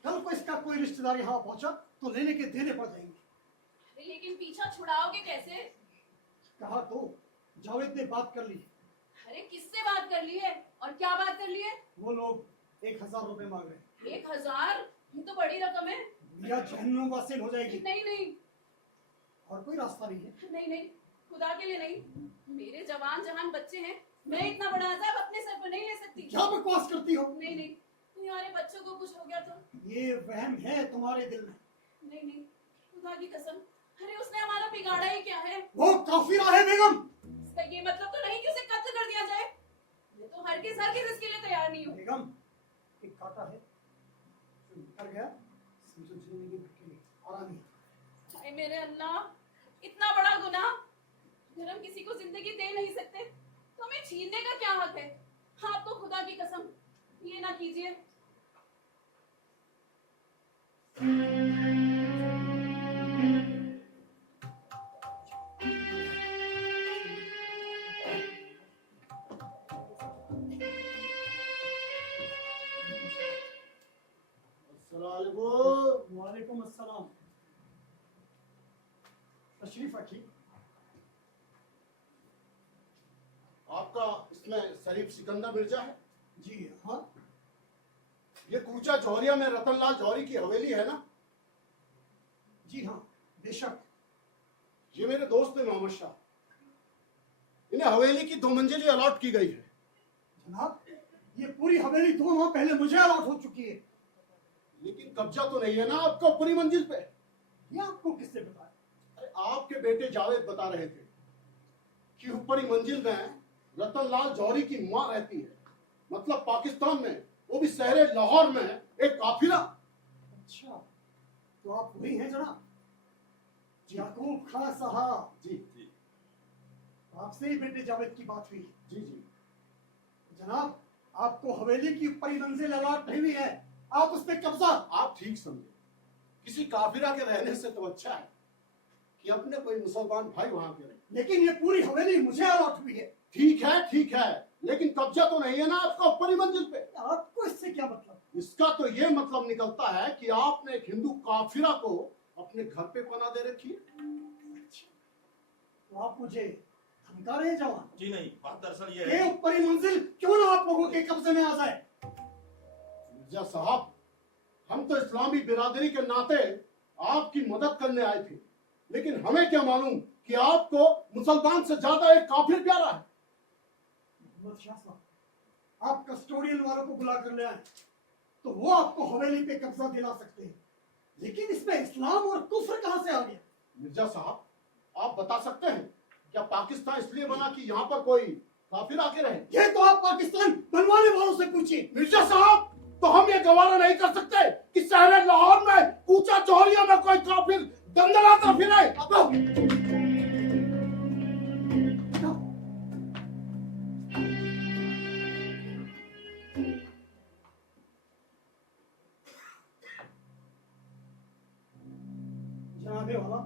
कल को इसका कोई रिश्तेदार यहाँ पहुंचा तो लेने के देने पड़ जाएंगे। लेकिन पीछा छुड़ाओगे कैसे? कहा तो जावेद ने बात कर ली। अरे किससे बात कर ली है और क्या बात कर ली है? वो लोग 1000 रुपए मांग रहे हैं। 1000? ये तो बड़ी रकम है। बुढ़िया जहन्नुम वासिल हो जाएगी। नहीं नहीं और कोई रास्ता नहीं है। नहीं नहीं, खुदा के लिए नहीं। मेरे जवान जहान बच्चे हैं, मैं इतना बड़ा अज़ाब अपने सर पर नहीं ले सकती। क्या बकवास करती हो? नहीं नहीं, तुम्हारे बच्चों को कुछ हो गया तो? ये वहम है तुम्हारे दिल में। नहीं नहीं, खुदा की कसम। अरे उसने हमारा बिगाड़ा ही क्या है? वो काफिरा है बेगम। इसका ये मतलब तो नहीं कि उसे कत्ल कर दिया जाए। मैं तो हरगिज़ इसके लिए तैयार नहीं हूँ। बेगम, एक कांटा है जो निकल गया, समझो जिंदगी भर के लिए आराम ही। हाय मेरे अल्लाह, इतना बड़ा गुनाह। अगर हम किसी को जिंदगी दे नहीं सकते तो हमें छीनने का क्या हक है? आपको खुदा की कसम ये ना कीजिए। वालेकुम अस्सलाम। तशरीफ रखिए। आपका इसमें शरीफ सिकंदर मिर्जा है? जी हाँ। ये कूचा जौहरिया में रतनलाल जौहरी की हवेली है ना? जी हाँ बेशक। ये मेरे दोस्त है मोहम्मद शाह, इन्हें हवेली की 2 मंजिली अलॉट की गई है। जनाब, ये पूरी हवेली 2 माह पहले मुझे अलॉट हो चुकी है। लेकिन कब्जा तो नहीं है ना आपका पूरी मंजिल पे? ये आपको किसने बताया? अरे आपके बेटे जावेद बता रहे थे कि ऊपरी मंजिल में रतनलाल जौहरी की मां रहती है। मतलब पाकिस्तान में, वो भी शहरे लाहौर में एक काफिला। अच्छा, तो आप वही हैं जनाब? याकूब खान साहब। जी जी आपसे ही बेटे जावेद की बात हुई। जी जी। जनाब, आपको हवेली की ऊपरी मंजिल अलॉट नहीं हुई है, आप उस पे कब्जा। आप ठीक समझे, किसी काफिरा के रहने से तो अच्छा है कि अपने कोई मुसलमान भाई वहां के रहे। लेकिन ये पूरी हवेली मुझे अलॉट हुई है। ठीक है, लेकिन कब्जा तो नहीं है ना आपका ऊपरी मंजिल पे। आपको इससे क्या मतलब? इसका तो ये मतलब निकलता है कि आपने एक हिंदू काफिरा को अपने घर पे पनाह दे रखी है। तो आप मुझे धमका रहे हैं जवान? जी नहीं, बात दरअसल ये ये है। ऊपरी मंजिल क्यों ना आप लोगों के कब्जे में आ जाए? मिर्जा साहब, हम तो इस्लामी बिरादरी के नाते आपकी मदद करने आए थे, लेकिन हमें क्या मालूम कि आपको मुसलमान से ज्यादा एक काफिर प्यारा है। मोहम्मद शाह साहब, आप कस्टोडियन वालों को बुला कर ले आए तो वो आपको हवेली पे कब्जा दिला सकते हैं, लेकिन इसमें इस्लाम और कुफ्र कहां से आ गया? मिर्जा साहब, आप बता सकते हैं क्या पाकिस्तान इसलिए बना कि यहाँ पर कोई काफिर आके रहे? ये तो आप पाकिस्तान बनवाने वालों से पूछिए। मिर्जा साहब, तो हम ये गवारा नहीं कर सकते कि शहर लाहौर में कूचा जौहरिया में कोई काफिर दंदलाता फिरे। जनाबे वाला,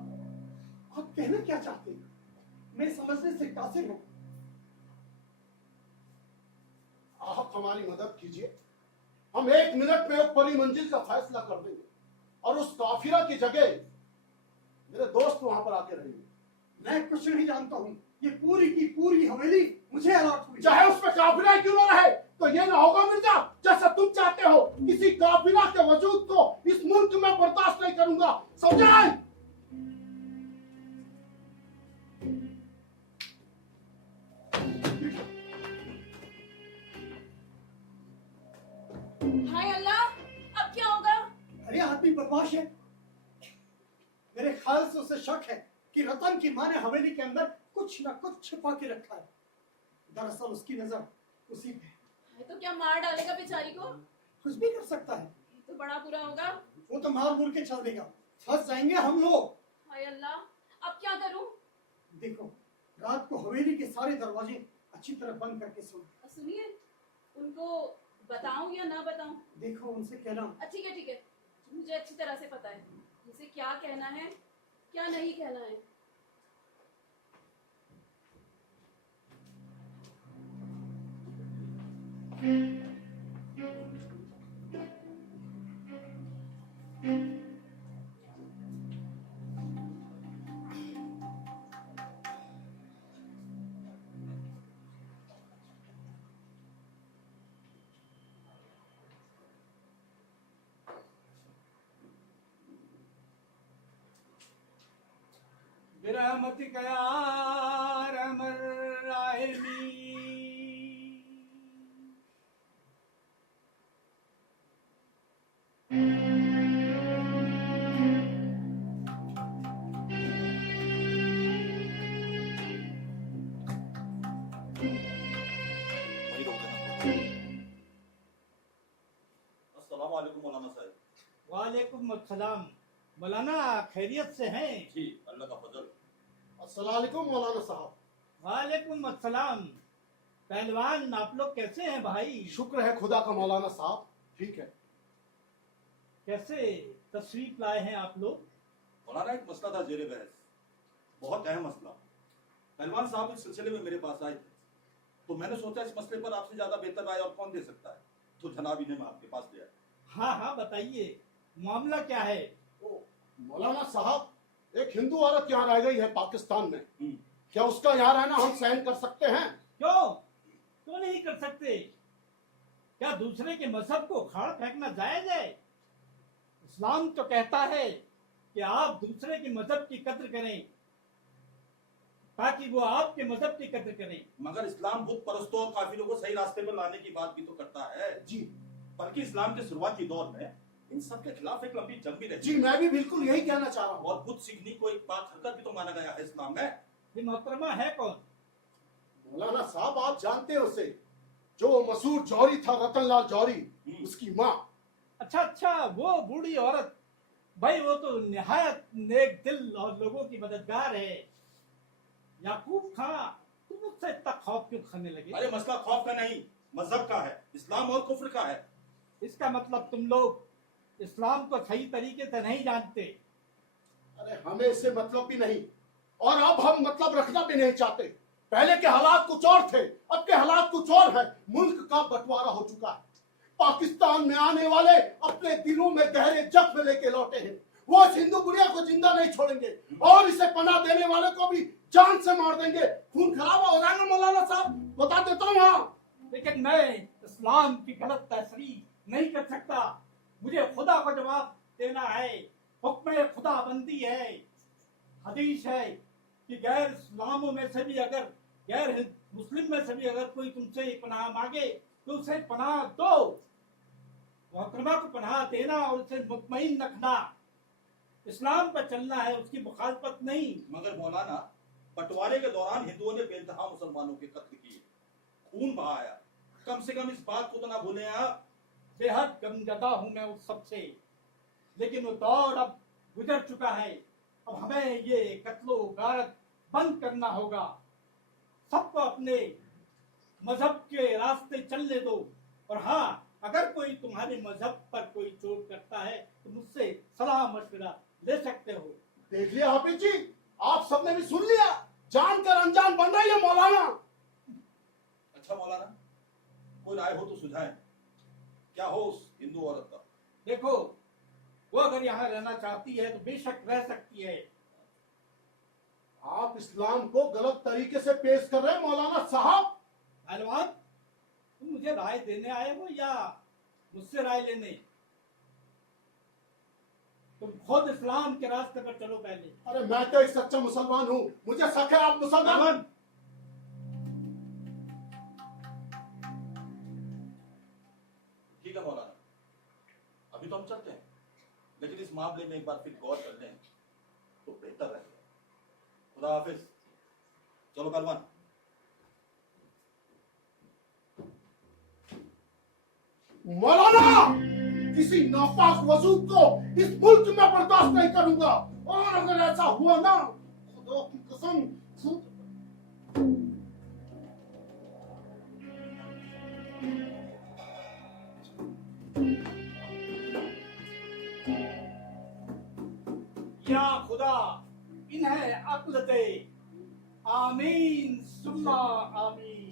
आप कहना क्या चाहते हैं? मैं समझने से कासिर हूं। आप हमारी मदद कीजिए, हम 1 मिनट में ऊपरी मंजिल का फैसला कर देंगे और उस काफिरा की जगह मेरे दोस्त वहां पर आके रहेंगे। मैं कुछ नहीं जानता हूं, ये पूरी की पूरी हवेली मुझे अलॉट हुई। चाहे उसमें काफिला क्यों ना रहे, तो ये ना होगा मिर्जा जैसा तुम चाहते हो। किसी काफिला के वजूद को इस मुल्क में बर्दाश्त नहीं करूंगा, समझे? हाय अल्लाह, अब क्या होगा? अरे आदमी बदमाश है। मेरे ख्याल से उसे शक है कि रतन की माँ ने हवेली के अंदर कुछ न कुछ छिपा के रखा है। दरअसल उसकी नजर उसी पे है। हाय, तो क्या मार डालेगा बेचारी को? कुछ भी कर सकता है। ये तो बड़ा बुरा होगा। वो तो मार मुर के चल देगा, फंस जाएंगे हम लोग। हाय अल्लाह, अब क्या करूं? देखो, रात को हवेली के सारे दरवाजे अच्छी तरह बंद करके सुनो। सुनिए, उनको बताऊं या ना बताऊं? देखो, उनसे कहना ठीक है, मुझे अच्छी तरह से पता है मुझे क्या कहना है, क्या नहीं कहना है। बिरहमतिक या अरहमर राहिमीन। वहीं रोक देना। अस्सलाम वालेकुम मौलाना साहब। वालेकुम अस्सलाम। मौलाना खैरियत से हैं? जी, अल्लाह का फजल। अस्सलाम वालेकुम मौलाना साहब। वालेकुम अस्सलाम। पहलवान, आप लोग कैसे हैं भाई? शुक्र है खुदा का मौलाना साहब, ठीक है। कैसे तशरीफ लाए हैं आप लोग? मौलाना, एक मसला था जेरे बहस, बहुत अहम मसला। पहलवान साहब इस सिलसिले में मेरे पास आए थे, तो मैंने सोचा इस मसले पर आपसे ज्यादा बेहतर राय और कौन दे सकता है, तो जनाब इन्हें मैं आपके पास ले आया। हाँ हाँ, बताइए मामला क्या है? मौलाना साहब, एक हिंदू औरत यहाँ रह गई है पाकिस्तान में, क्या उसका यहाँ रहना हम सहन कर सकते हैं? क्यों नहीं कर सकते? क्या दूसरे के मजहब को उखाड़ फेंकना जायज है? इस्लाम तो कहता है कि आप दूसरे के मजहब की कद्र करें ताकि वो आपके मजहब की कद्र करें। मगर इस्लाम बुत परस्तों और काफिरों को सही रास्ते पर लाने की बात भी तो करता है। जी, बल्कि इस्लाम के शुरुआती दौर में इन सब के खिलाफ एक लंबी जंग भी रही। जी, मैं भी बिल्कुल यही कहना चाह रहा हूँ। और बुत सीखने को एक पाक हरकत भी तो माना गया है इस्लाम में। ये मोहतरमा है कौन? मौलाना साहब, आप जानते हैं उसे, जो मशहूर जौहरी था, रतनलाल जौहरी, उसकी माँ। अच्छा, वो बूढ़ी औरत। भाई वो तो निहायत नेक दिल और लोगों की मददगार है। याकूब खां, तुम मुझसे इतना खौफ क्यों खाने लगे? अरे मसला खौफ का नहीं, मजहब का है, इस्लाम और कुफ्र का है। इसका मतलब तुम लोग इस्लाम को सही तरीके से नहीं जानते। अरे हमें इससे मतलब भी नहीं, और अब हम मतलब रखना भी नहीं चाहते। पहले के हालात कुछ और थे, अब के हालात कुछ और है। मुल्क का बंटवारा हो चुका है। पाकिस्तान में आने वाले अपने दिलों में गहरे जख्म लेके लौटे हैं। वो इस हिंदू बुढ़िया को जिंदा नहीं छोड़ेंगे और इसे पनाह देने वाले को भी जान से मार देंगे। खून खराबा हो जाएगा मौलाना साहब, बता देता हूँ। हाँ, लेकिन मैं इस्लाम की गलत तस्रीह नहीं कर सकता। मुझे खुदा को जवाब देना है। हुक्म खुदा बंदी है। हदीस है कि गैर इस्लामों में से भी अगर गैर मुस्लिम में से भी अगर कोई तुमसे पनाह मांगे तो उसे पनाह दो। मुहतरमा को पनाह देना और उसे मुतमईन रखना, इस्लाम पर चलना है, उसकी मुखालफत नहीं। मगर मौलाना, बंटवारे के दौरान हिंदुओं ने बेइंतहा मुसलमानों के कत्ल किए, खून बहाया। कम से कम इस बात को तो ना भूलें आप। बेहद गमजदा हूं मैं उस सब से, लेकिन वो दौर अब गुजर चुका है। अब हमें ये कत्लो गारत बंद करना होगा। सबको अपने मजहब के रास्ते चलने दो। और हाँ, अगर कोई तुम्हारे मजहब पर कोई चोट करता है तो मुझसे सलाह मशवरा ले सकते हो। देख लिया हाफिज जी, आप सबने भी सुन लिया। जानकर अनजान बन रही है मौलाना। अच्छा मौलाना, कोई राय हो तो सुझाएं। क्या हो उस हिंदू औरत का? देखो, वो अगर यहाँ रहना चाहती है तो बेशक रह सकती है। आप इस्लाम को गलत तरीके से पेश कर रहे हैं मौलाना साहब। पहलवान, तुम मुझे राय देने आए हो या मुझसे राय लेने? तुम खुद इस्लाम के रास्ते पर चलो पहले। अरे मैं तो एक सच्चा मुसलमान हूँ, मुझे शक है आप मुसलमान। ठीक है मौलाना, अभी तो हम चलते हैं, लेकिन इस मामले में एक बार फिर गौर कर लें तो बेहतर रहेगा। खुदा हाफिज। चलो पहलवान। मौलाना, किसी नापाक वजूद को इस मुल्क में बर्दाश्त नहीं करूंगा। और अगर ऐसा हुआ ना, खुदा की कसम, या खुदा, इन्हें अक्ल दे। आमीन सुम्मा आमीन।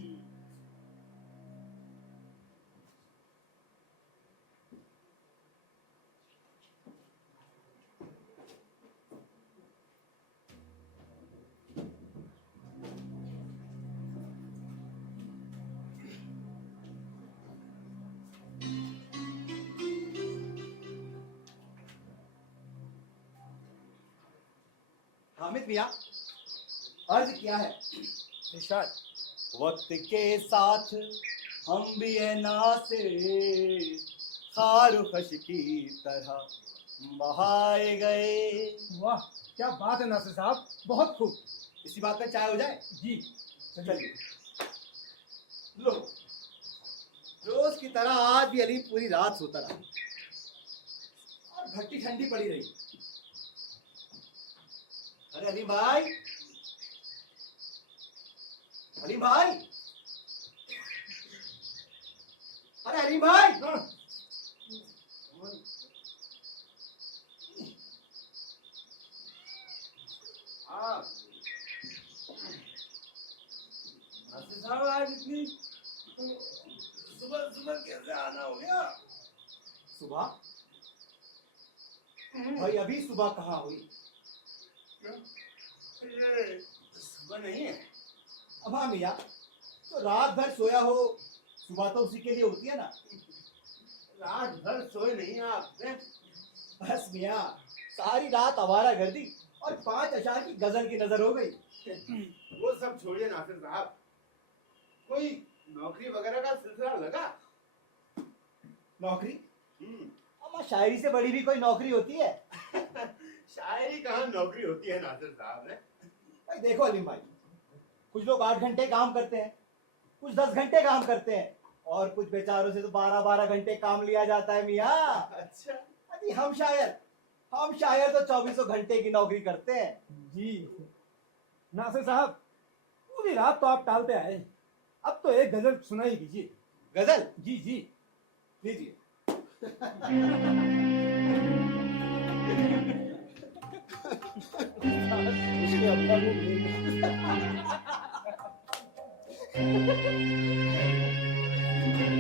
हामिद मियाँ, अर्ज क्या है? इरशाद। वक्त के साथ हम भी है नाते खार खश की तरह बहाए गए। वाह, क्या बात है नासिर साहब, बहुत खूब। इसी बात पर चाय हो जाए? जी चलिए। लो, रोज की तरह आज भी अली पूरी रात सोता रहा और भट्टी ठंडी पड़ी रही। अरे अली भाई, अली भाई, अरे अली भाई, साहब आज इतनी सुबह सुबह कैसे आना हो गया? सुबह? भाई अभी सुबह कहाँ हुई? ये सुबह नहीं है। अब हाँ मियाँ, तो रात भर सोया हो, सुबह तो उसी के लिए होती है ना। रात भर सोए नहीं आपने? बस मियाँ, सारी रात आवारा गर्दी और 5 अशार की गजल की नजर हो गई। वो सब छोड़िए नासिर साहब, कोई नौकरी वगैरह का सिलसिला लगा? नौकरी? अम्मा, शायरी से बड़ी भी कोई नौकरी होती है? शायरी कहाँ नौकरी होती है नासिर साहब ने? भाई देखो अलीम भाई, कुछ लोग 8 घंटे काम करते हैं, कुछ 10 घंटे काम करते हैं, और कुछ बेचारों से तो 12-12 घंटे काम लिया जाता है मियाँ। अच्छा। अजी हम शायर तो 24 घंटे की नौकरी करते हैं। जी नासिर साहब, पूरी रात तो आप टालते आए, अब तो एक गजल सुनाई दीजिए। गजल? जी जी लीजिए। कि अब तक वो मेरी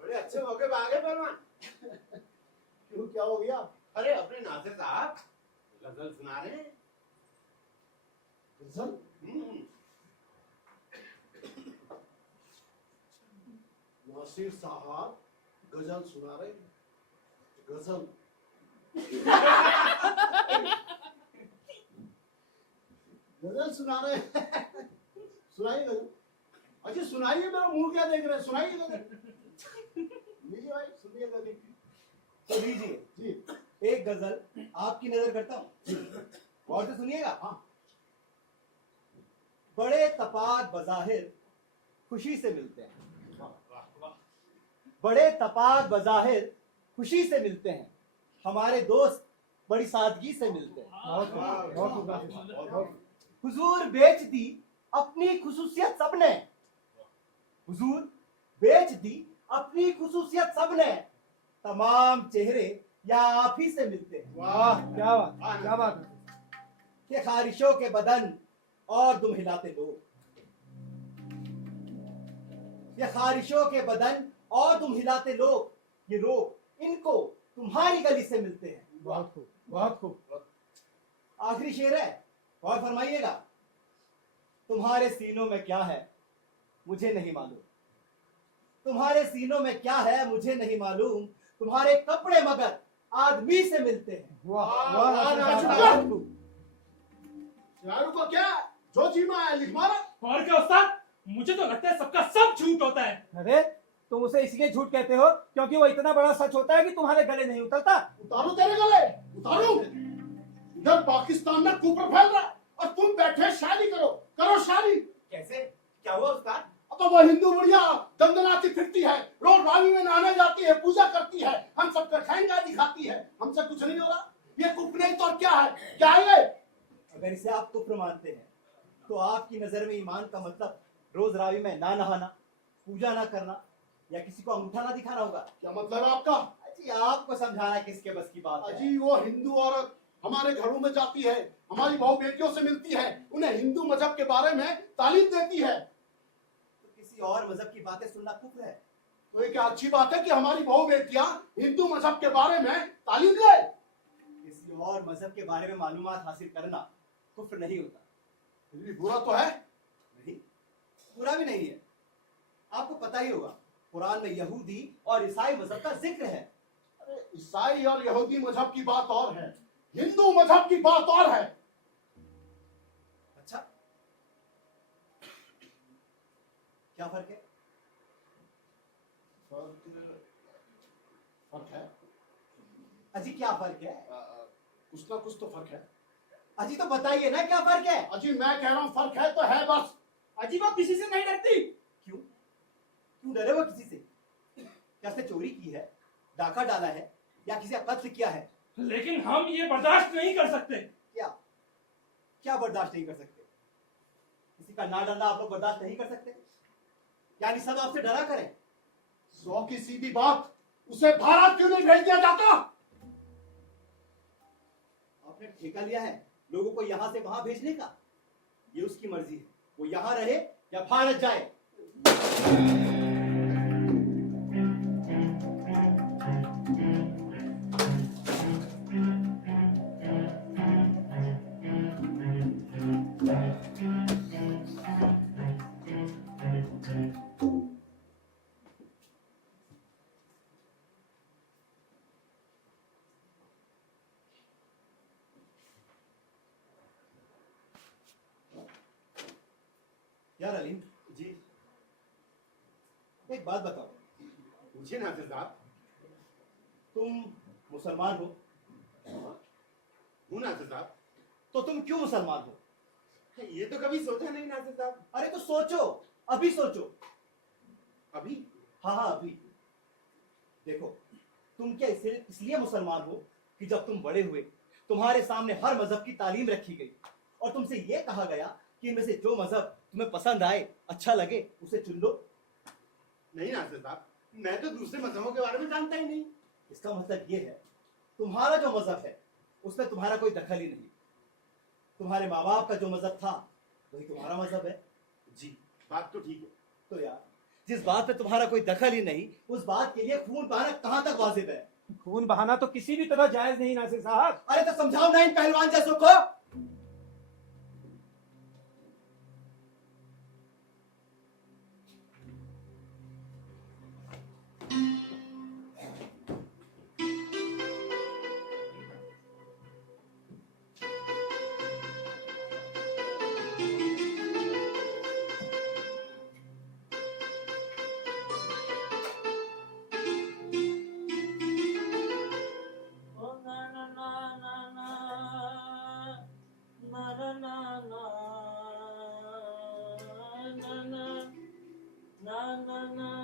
बड़े अच्छे मौके पे आ गए पहलवान। क्यों, क्या हो गया? अरे अपने नासिर साहब गजल सुना रहे हैं। गजल? नासिर साहब गजल सुना रहे हैं। गजल गजल सुना रहे हैं। सुनाइए गजल। अच्छा सुनाइए, मेरा मुंह क्या देख रहे हैं, सुनाइए गजल। लीजिए भाई, सुनिए गजल। तो लीजिए जी एक गजल आपकी नजर करता हूँ, और तो सुनिएगा। हाँ। बड़े तपात बज़ाहिर खुशी से मिलते हैं, बड़े तपात बज़ाहिर खुशी से मिलते हैं, हमारे दोस्त बड़ी सादगी से मिलते हैं। हुजूर बेच दी अपनी खुसूसियत सबने, हुजूर बेच दी अपनी खुसूसियत सबने, तमाम चेहरे या आप ही से मिलते हैं। वाह, क्या बात, क्या बात है। ये खारिशों के बदन और दुम हिलाते लोग, ये खारिशों के बदन और तुम हिलाते लोग, ये लोग इनको तुम्हारी गली से मिलते हैं। बहुत खूब, बहुत खूब। आखिरी शेर है, और फरमाइएगा। तुम्हारे सीनों में क्या है मुझे नहीं मालूम, तुम्हारे सीनों में क्या है मुझे नहीं मालूम, तुम्हारे कपड़े मगर आदमी से मिलते हैं। वाह वाह, वाह, वाह, शायरों को क्या जो जी में आया लिख मारा। और क्या उस्ताद, मुझे तो लगता है सबका सब झूठ होता है। अरे तुम उसे इसलिए झूठ कहते हो क्योंकि वो इतना बड़ा सच होता है कि तुम्हारे गले नहीं उतरता। उतारू तेरे गले, उतारू। इधर पाकिस्तान में कुफर फैल रहा है और तुम बैठे शादी करो, करो शादी। कैसे, क्या हुआ उस्ताद? अब तो वो हिंदू बुढ़िया दंदनाती फिरती है, रोज रावी में नहाने जाती है, पूजा करती है, हम सबका खाएंगा दिखाती है, हमसे कुछ नहीं हो रहा। ये कुफर नहीं तो और क्या है, क्या है ये? अगर इसे आप कुफ्र मानते हैं तो आपकी नजर में ईमान का मतलब रोज रावी में ना नहाना, पूजा ना करना या किसी को अंगूठा ना दिखाना होगा। क्या मतलब है आपका? अजी आपको समझाना किसके बस की बात है। अजी वो हिंदू औरत हमारे घरों में जाती है, हमारी बहू बेटियों से मिलती है, उन्हें हिंदू मजहब के बारे में तालीम देती है। तो किसी और मजहब की बातें सुनना कुफ्र है। तो ये क्या अच्छी बात है कि हमारी बहू बेटियां हिंदू मजहब के बारे में तालीम ले? किसी और मजहब के बारे में मालूमात हासिल करना कुफ्र नहीं होता। फिर भी बुरा तो है। नहीं, बुरा भी नहीं है। आपको पता ही होगा कुरान में यहूदी और ईसाई मजहब का जिक्र है। अरे ईसाई और यहूदी मजहब की बात और है, हिंदू मजहब की बात और है। अच्छा, क्या फर्क है? फर्क है अजी, क्या फर्क है? कुछ ना कुछ तो फर्क है। अजी तो बताइए ना क्या फर्क है। अजी मैं कह रहा हूँ फर्क है तो है बस। अजी वो किसी से नहीं डरती। क्यों क्यों डरे वो किसी से? क्या उसने चोरी की है, डाका डाला है या किसी का कत्ल किया है? लेकिन हम ये बर्दाश्त नहीं कर सकते। क्या क्या बर्दाश्त नहीं कर सकते? किसी का ना डरना आप लोग बर्दाश्त नहीं कर सकते? यानी सब आपसे डरा करें? 100 की सीधी बात, उसे भारत क्यों नहीं भेज दिया जाता? आपने ठेका लिया है लोगों को यहां से वहां भेजने का, ये उसकी मर्जी है। वो यहां रहे या भारत जाए। यार अलीम जी एक बात बताओ, पूछिए नासिर साहब। तुम मुसलमान हो? हूँ नासिर साहब। तो तुम क्यों मुसलमान हो? ये तो कभी सोचा नहीं नासिर साहब। अरे तो सोचो, अभी सोचो। अभी? हाँ हाँ अभी। देखो, तुम क्या इसलिए मुसलमान हो कि जब तुम बड़े हुए तुम्हारे सामने हर मजहब की तालीम रखी गई और तुमसे ये कहा गया कि इनमें से जो मजहब तुम्हें पसंद आए, अच्छा लगे, उसे चुन लो। नहीं नासिर साहब, मैं तो दूसरे मजहबों के बारे में जानता ही नहीं। इसका मतलब ये है तुम्हारा जो मजहब है उसमें तुम्हारा कोई दखल ही नहीं। तुम्हारे माँ बाप का जो मजहब था वही तुम्हारा मजहब है। जी बात तो ठीक है। तो यार जिस बात पे तुम्हारा कोई दखल ही नहीं, उस बात के लिए खून बहाना कहाँ तक वाजिब है? खून बहाना तो किसी भी तरह जायज नहीं नासिर साहब। अरे तो समझाओ ना इन पहलवान जैसों को। ओ ना ना ना ना ना ना ना ना ना ना ना ना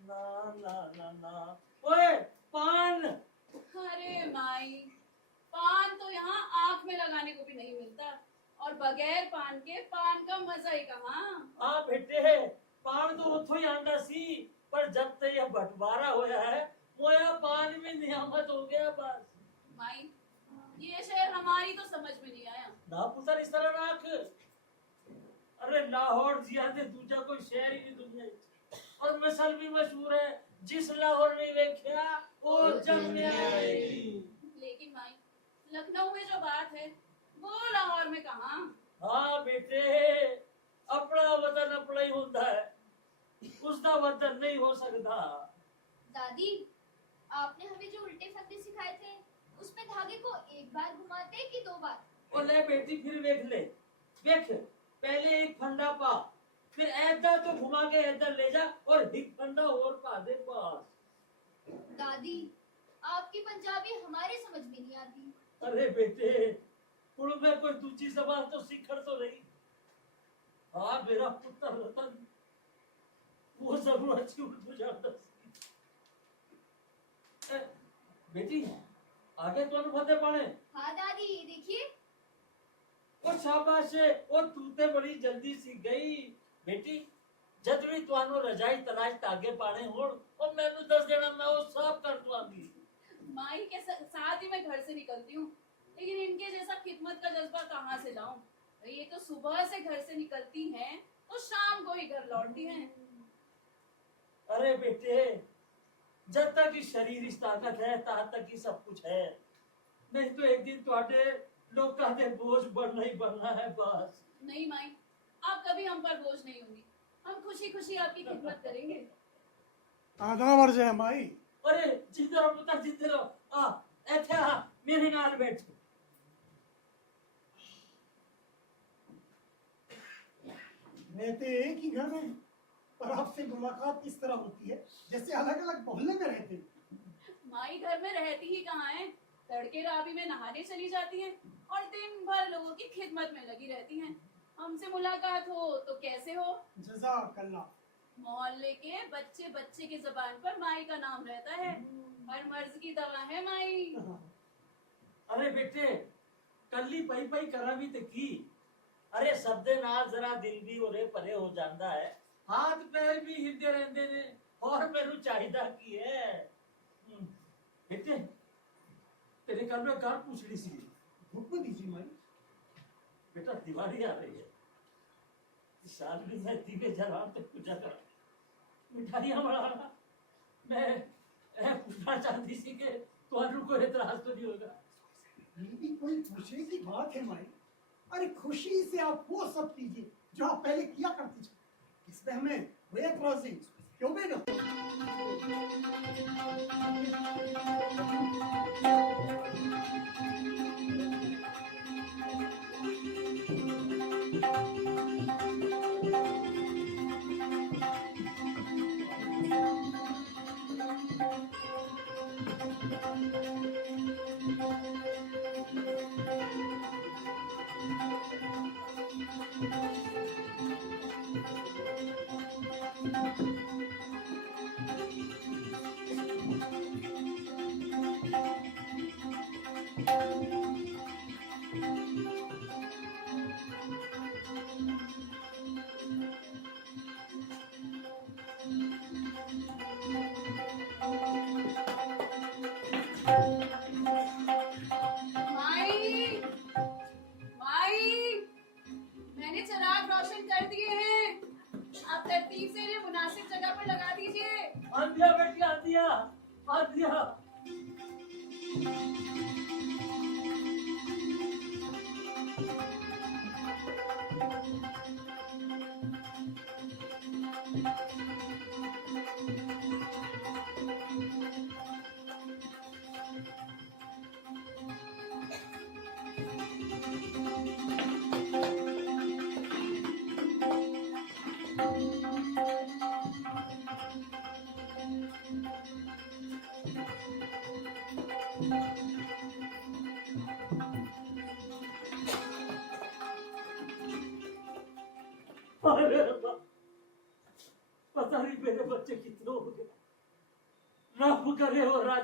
ना ना ना ना। ओए पान। अरे माई, पान तो यहाँ आँख में लगाने को भी नहीं मिलता, और बगैर पान के पान का मजा ही कहाँ। आ बेटे पान तो उतो ही आंदा सी, पर जब तक यह बंटवारा होया है मोया पान भी नियामत हो गया बस। माई, ये शहर हमारी तो समझ में नहीं आया। ना पुत्र इस तरह राख। अरे लाहौर जियादे दूजा कोई शहर ही नहीं दुनिया विच। और मिसल भी मशहूर है, जिस लाहौर नहीं देखा वो जन्म आएगी। लेकिन माई, लखनऊ में जो बात है वो लाहौर में कहाँ। हाँ बेटे, अपना वतन अपना ही होता है, उसका वतन नहीं हो सकता। दादी, आपने हमें जो उल्टे फंदे सिखाए थे उसमें धागे को एक बार घुमाते कि 2 बार? और ले बेटी फिर देख ले, देख पहले एक फंडा पा, फिर ऐदा तो घुमा के ऐदा ले जा और एक फंडा और पा दे पास। दादी, आपकी पंजाबी हमारे समझ में नहीं आती। अरे बेटे, कुड़ में कोई दूसरी जबान तो सीखर तो नहीं। हाँ मेरा पुत्र रतन, वो जरूर अच्छी उर्दू जानता सी। बेटी आगे तो अनुभव पड़े। हाँ दादी, ये देखिए। और शाबाश है, और तू ते बड़ी जल्दी सीख गई। बेटी जद भी तुआनो रजाई तलाश तागे पाने होड़ और मैंने 10 देना मैं वो सब कर दूंगी। माई के साथ ही मैं घर से निकलती हूँ, लेकिन इनके जैसा खिदमत का जज्बा कहाँ से लाऊं। ये तो सुबह से घर से निकलती हैं तो शाम को ही घर लौटती हैं। अरे बेटे, जब तक की शरीर इस ताकत है तब तक ही सब कुछ है, नहीं तो एक दिन तुहाडे लोग कहते बोझ बढ़ना ही बढ़ना है बस। नहीं माई, आप कभी हम पर बोझ नहीं होंगी, हम खुशी खुशी आपकी खिदमत करेंगे। आदाब अर्ज है माई। अरे जिंदे रहो पुत्र, जिंदे रहो। आ ऐथे आ मेरे नाल बैठ। रहते एक ही घर में, पर आपसे मुलाकात इस तरह होती है जैसे अलग अलग मोहल्ले में रहते हैं। माई घर में रहती ही कहाँ है, तड़के रावी में नहाने चली जाती हैं और दिन भर लोगों की खिदमत में लगी रहती हैं। हमसे मुलाकात हो तो कैसे हो। जज़ाकल्लाह। मोहल्ले के बच्चे बच्चे की जबान पर माई का नाम रहता है, हर मर्ज की दवा है माई। अरे बेटे, कल्ली पई पई करा भी ते की। अरे शब्दे नाल जरा दिल भी ओरे परे हो जाता है, हाथ पैर भी हिलते रहते ने, और मेनू चाहिदा की है। बेटे तेरे कल में कार पूछड़ी सी। हुक्म दीजिए माई। बेटा दिवाली आ रही है, इस साल भी मैं दीवे जला के पूजा करा, मिठाइयां बनाना। मैं पूछना चाहती सी कि तुहानू कोई एतराज तो नहीं होगा। ये भी कोई खुशी की बात है माई। अरे खुशी से आप वो सब कीजिए जो आप पहले किया करती थी, इसमें हमें कोई एतराज नहीं। क्यों बेगम?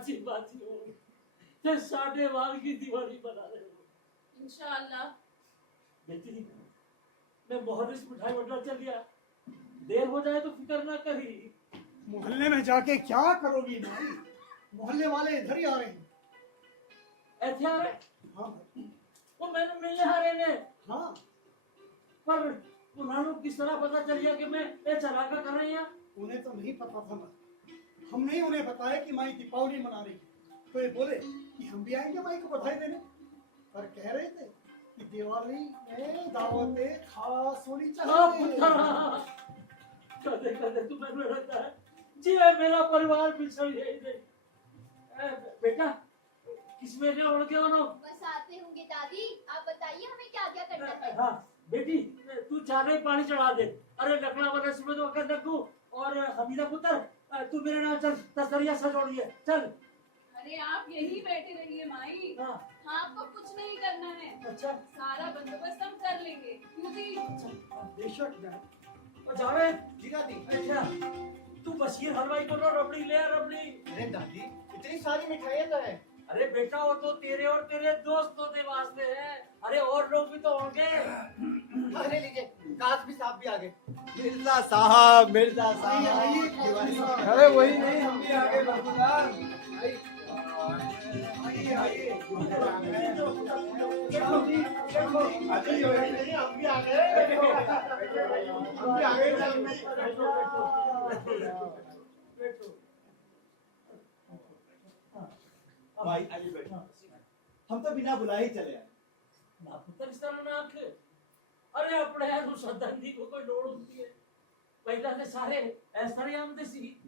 बाजी बाजी हो फिर 12.5 की दिवाली बना रहे हो। इंशाअल्लाह। बेटी मैं मोहर्रिस मिठाई ऑर्डर चल गया, देर हो जाए तो फिक्र ना करी। मोहल्ले में जाके क्या करोगी माई? मोहल्ले वाले इधर ही आ रहे हैं। ऐसे आ रहे हाँ वो मैंने मिलने आ रहे ने, हाँ। पर उन्होंने किस तरह पता चल गया कि मैं ये चलाका कर रही हूँ? उन्हें तो नहीं पता था ना, हमने ही उन्हें बताया कि माई दीपावली मना रही है, तो ये बोले कि हम भी आएंगे माई को बधाई देने। और कह रहे थे कि दिवाली में दावतें खास होनी चाहिए। कदे कदे तू मैंने रहता है जी है मेरा परिवार बिछड़ गई नहीं। बेटा किसमें क्या उड़ के हो? बस आते होंगे दादी, आप बताइए हमें क्या क्या करना है। हाँ बेटी तू चारे पानी चढ़ा दे। अरे लकड़ा वाला इसमें तो अगर रखू और हमीदा पुत्र तू मेरे नाम चल तसरिया सजोड़िए चल। अरे आप यही बैठे रहिए माई, हाँ आपको कुछ नहीं करना है। अच्छा सारा बंदोबस्त हम कर लेंगे, क्योंकि बेशक जाए। जावे जी दादी। अच्छा तू बशीर हलवाई को तो रबड़ी ले आ रबड़ी। अरे दादी इतनी सारी मिठाइयाँ तो है। अरे बेटा वो तो तेरे और तेरे दोस्तों के वास्ते है, अरे और लोग भी तो होंगे। अरे लीजिए काश भी साहब भी आ गए। मिर्जा साहब मिर्जा आइए, आइए, काजी साहब। अरे वही नहीं, हम भी आ गए बरकरार। आइए आइए। अजय वही नहीं, हम भी आ गए। हम भी आ गए थे, हम भी। भाई आइए बैठो। हम तो बिना बुलाए ही चले आए। ना पुत्र इस तरह ना आंख। अरे अपने यार उस धंधी को कोई लोड़ होती है, पहला से सारे ऐसा ही आमदे सी।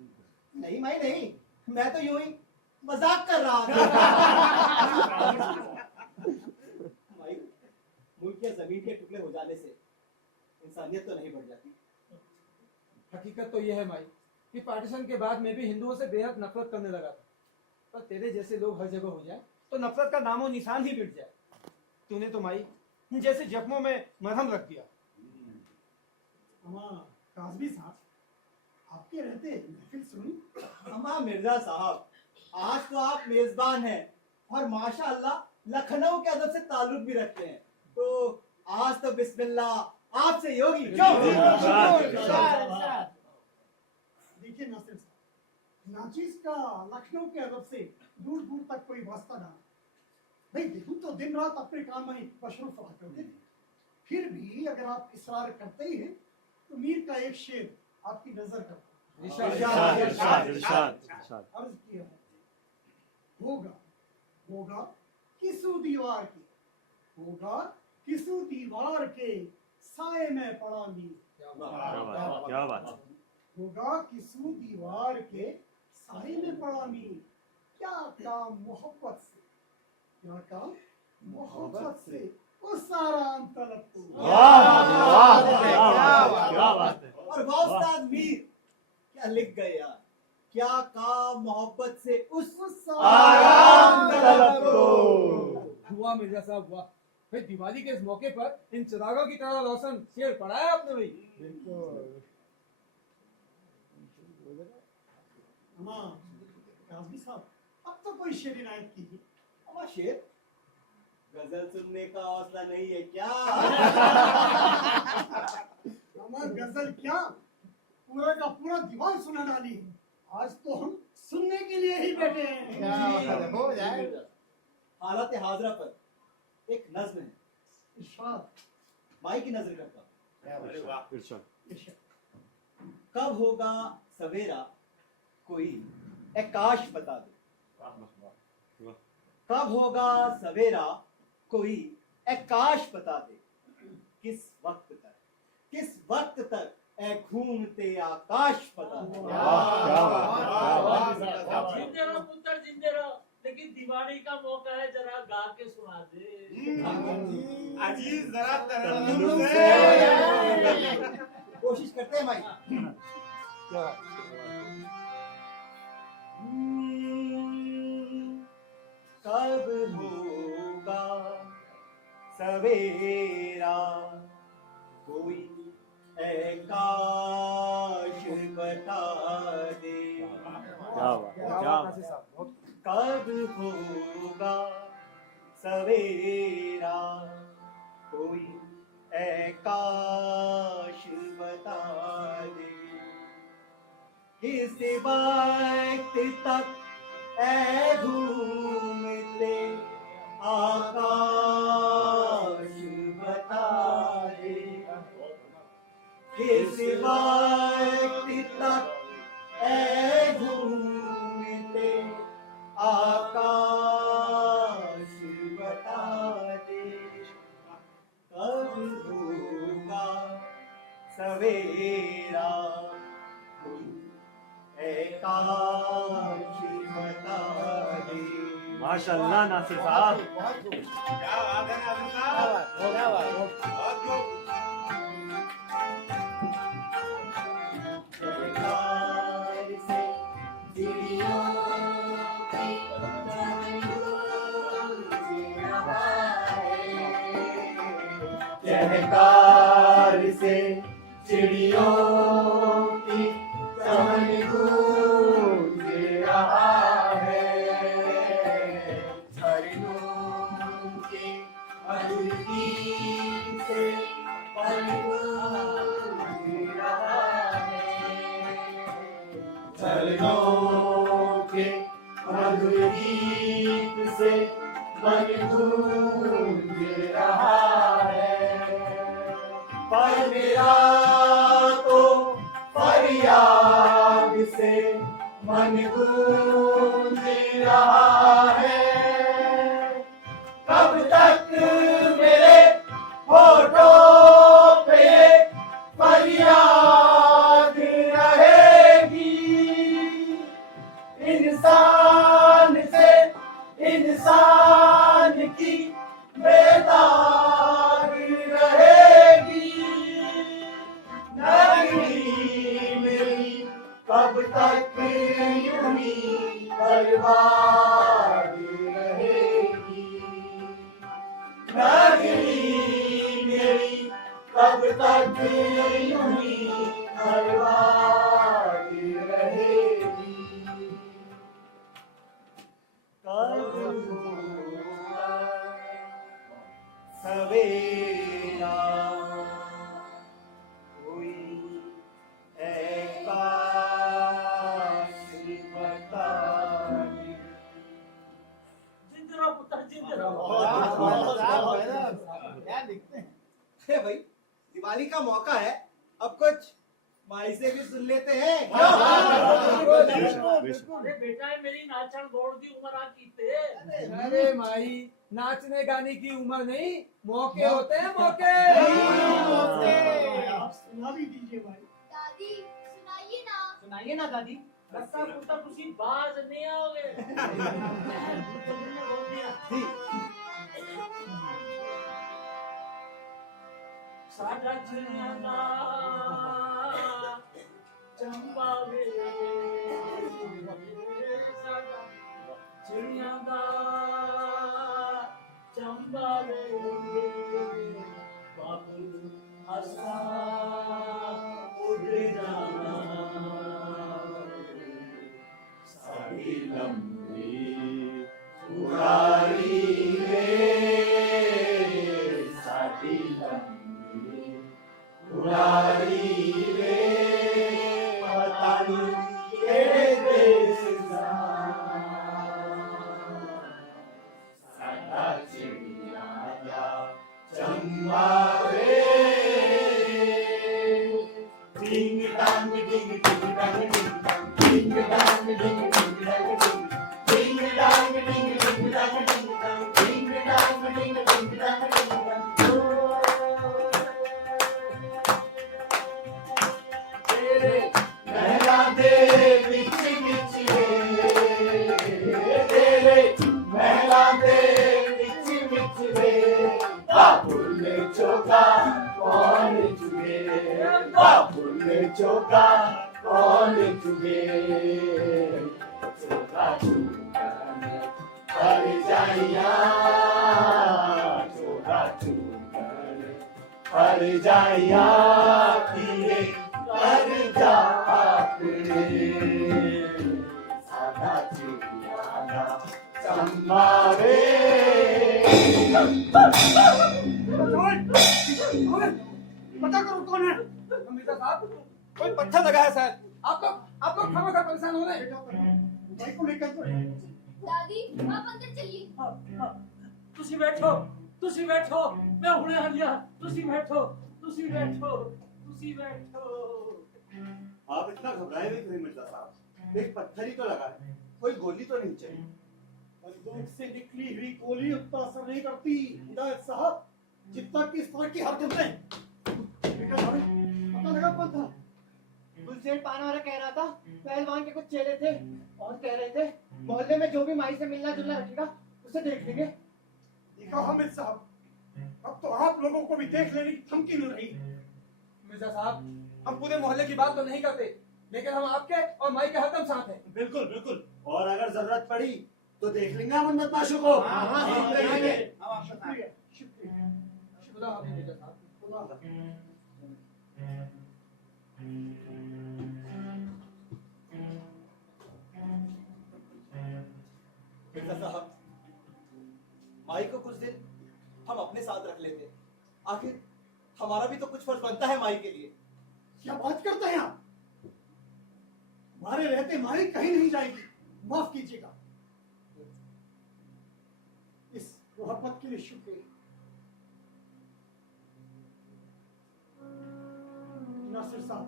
नहीं भाई नहीं, मैं तो यूं ही मजाक कर रहा था। भाई मुल्क या जमीन के टुकड़े हो जाने से इंसानियत तो नहीं बढ़ जाती। हकीकत तो यह है माई कि पार्टीशन के बाद मैं भी हिंदुओं से बेहद नफरत करने लगा था, पर तेरे जैसे लोग हर जगह हो जाए तो नफरत का नामो निशान ही मिट जाए। तूने तो माई जैसे जख्मों में मरहम रख दिया। हाँ काजमी साहब, आपके रहते महफिल सुनी। अम्मा मिर्जा साहब आज तो आप मेजबान हैं और माशाअल्लाह लखनऊ के अदब से ताल्लुक भी रखते हैं, तो आज तो बिस्मिल्लाह आपसे योगी क्यों? देखिए नासिर साहब, नाचीज का लखनऊ के अदब से दूर दूर तक कोई वास्ता ना। भाई देखूं तो दिन रात अपने काम में मशरूफ रहा करते थे, फिर भी अगर आप इसरार करते ही हैं तो मीर का एक शेर आपकी नजर करता अर्ज किया है, होगा होगा किसू दीवार के, होगा किसू दीवार के साए में पड़ा मीर। क्या बात। होगा किसू दीवार के साए में पड़ा मीर, क्या काम मोहब्बत से, क्या काम मोहब्बत से उस आराम तलब को। क्या बात है। और वाह उस्ताद मीर क्या लिख गए यार, क्या काम मोहब्बत से उस आराम तलब को। हुआ मिर्जा साहब हुआ। भाई दिवाली के इस मौके पर इन चिरागों की तरह रोशन शेर पढ़ा है आपने भाई। हाँ काजमी साहब, अब तो कोई शेर इनायत कीजिए। अम्मा शेर गजल सुनने का हौसला नहीं है क्या? हमारा गजल क्या, पूरा का पूरा दीवार सुना डाली है। आज तो हम सुनने के लिए ही बैठे हैं। हो जाएगा। हालत हाजरा पर एक नज्म है, इरशाद। माई की नजर करता हूं। इरशाद। कब होगा सवेरा कोई ए काश बता दे, कब होगा सवेरा कोई ए काश बता दे, किस वक्त तक ए घूमते आकाश बता दे। जिंदे रहो पुत्र जिंदे रहो, लेकिन दिवाली का मौका है, जरा गा के सुना दे। अजीज जरा तरन्नुम से कोशिश करते हैं भाई। कब होगा सवेरा कोई ए काश बता दे, क्या बात। साहब कब होगा सवेरा, कोई आकाश बता दे। किस वक्त तक ऐ घूमते आकाश बता दे। किस वक्त तक ऐ घूमते आकाश बता दे। कब होगा सवेरा, आकाश बता दे। माशाल्लाह नासिर साहब। क्या बात है नासिर साहब, बहुत खूब। चहकार से चिड़ियों की चमन गूंज रहा है। चहकार से चिड़ियों की चमन गूंज रहा है। झरनों के मधुर गीत से पल गूंज रहा है। झरनों के मधुर गीत से मन गूंज रहा है। पर मेरा तो फरियाद से मन गूंज रहा है। कब तक मेरे होठों पे फरियाद रहेगी। इंसान से इंसान की बेदाग रहेगी। नगरी मेरी कब तक यूं ही बर्बाद रहेगी। नगरी मेरी कब तक यूं ही बर्बाद रहेगी। कब होगा सवेरा, कोई आकाश बता दे। जिंदा रहो पुत्र, जिंदा रहो। क्या लिखते हैं? अरे भाई दिवाली का मौका है, अब कुछ माई से भी सुन लेते हैं। अरे बेटा है मेरी नाचन गोड़ दी उम्र आ कीते। अरे माई, नाचने गाने की उम्र नहीं, मौके होते हैं, मौके। आप सुना भी दीजिए भाई। दादी सुनाइए ना। सुनाइए ना दादी। बच्चा पुत्र तुसी बाज नहीं आओगे। तुमने बोल दिया। साडा चिड़िया दा चंबा वे, साडा चिड़िया दा चंबा वे, बाबू असा उड़ जाना। साड़ी लंबी उड़ारी रे, साड़ी लंबी उड़ारी रे। पता नहीं केड़े देश दा साडा चिड़िया दा चंबा वे। डिंग डांग डिंग डिंग डांग डिंग, डिंग डांग डिंग डिंग डांग डिंग, डिंग डांग डिंग डिंग डांग डिंग डांग, डिंग डांग डिंग डिंग डांग डिंग डांग। तेरे महला दे विच विच वे, तेरे महला दे विच विच वे। बाबुल चौका कौन चुगे, बाबुल चौका कौन चुगे। चौका चुगन पर जाइया, चौका चुगन पर जाइया। किए कर जा अपने सादा चिड़िया दा मारे। पता करो कौन है। मिर्जा साहब कोई पत्थर लगाया शायद। आप लोग खामखा परेशान हो रहे हैं। भाई को लेकर तो दादी आप अंदर चलिए। ਤੁਸੀਂ ਬੈਠੋ ਮੈਂ ਹੁਣੇ ਆ ਗਿਆ। ਤੁਸੀਂ ਬੈਠੋ। आप इतना घबराए हुए क्यों मिर्जा साहब? एक पत्थर ही तो लगा है, कोई गोली तो नहीं चाहिए। बंदूक से निकली हुई गोली उतना असर नहीं करती हिदायत साहब, जितना कि इस तरह की हरकतें। पता लगा कौन था? गुलसेन पान वाला कह रहा था पहलवान के कुछ चेहरे थे और कह रहे थे मोहल्ले में जो भी माई से मिलना जुलना रखेगा उसे देख लेंगे। देखा हामिद साहब, अब तो आप लोगों को भी देख लेने की धमकी मिल रही। मिर्जा साहब हम पूरे मोहल्ले की बात तो नहीं करते, लेकिन हम आपके और माई के हरदम साथ हैं। बिल्कुल बिल्कुल, और अगर जरूरत पड़ी तो देख लेंगे हम उन बदमाशों को। शुक्रिया शुक्रिया। खुदा हाफिज मिर्जा साहब। खुदा हाफिज। मिर्जा साहब, माई को कुछ दिन हम अपने साथ रख लेते, आखिर हमारा भी तो कुछ फर्ज बनता है माई के लिए। क्या बात करते हैं आप? हमारे रहते माई कहीं नहीं जाएगी, माफ कीजिएगा। इस मोहब्बत के लिए शुक्रिया। नासिर साहब,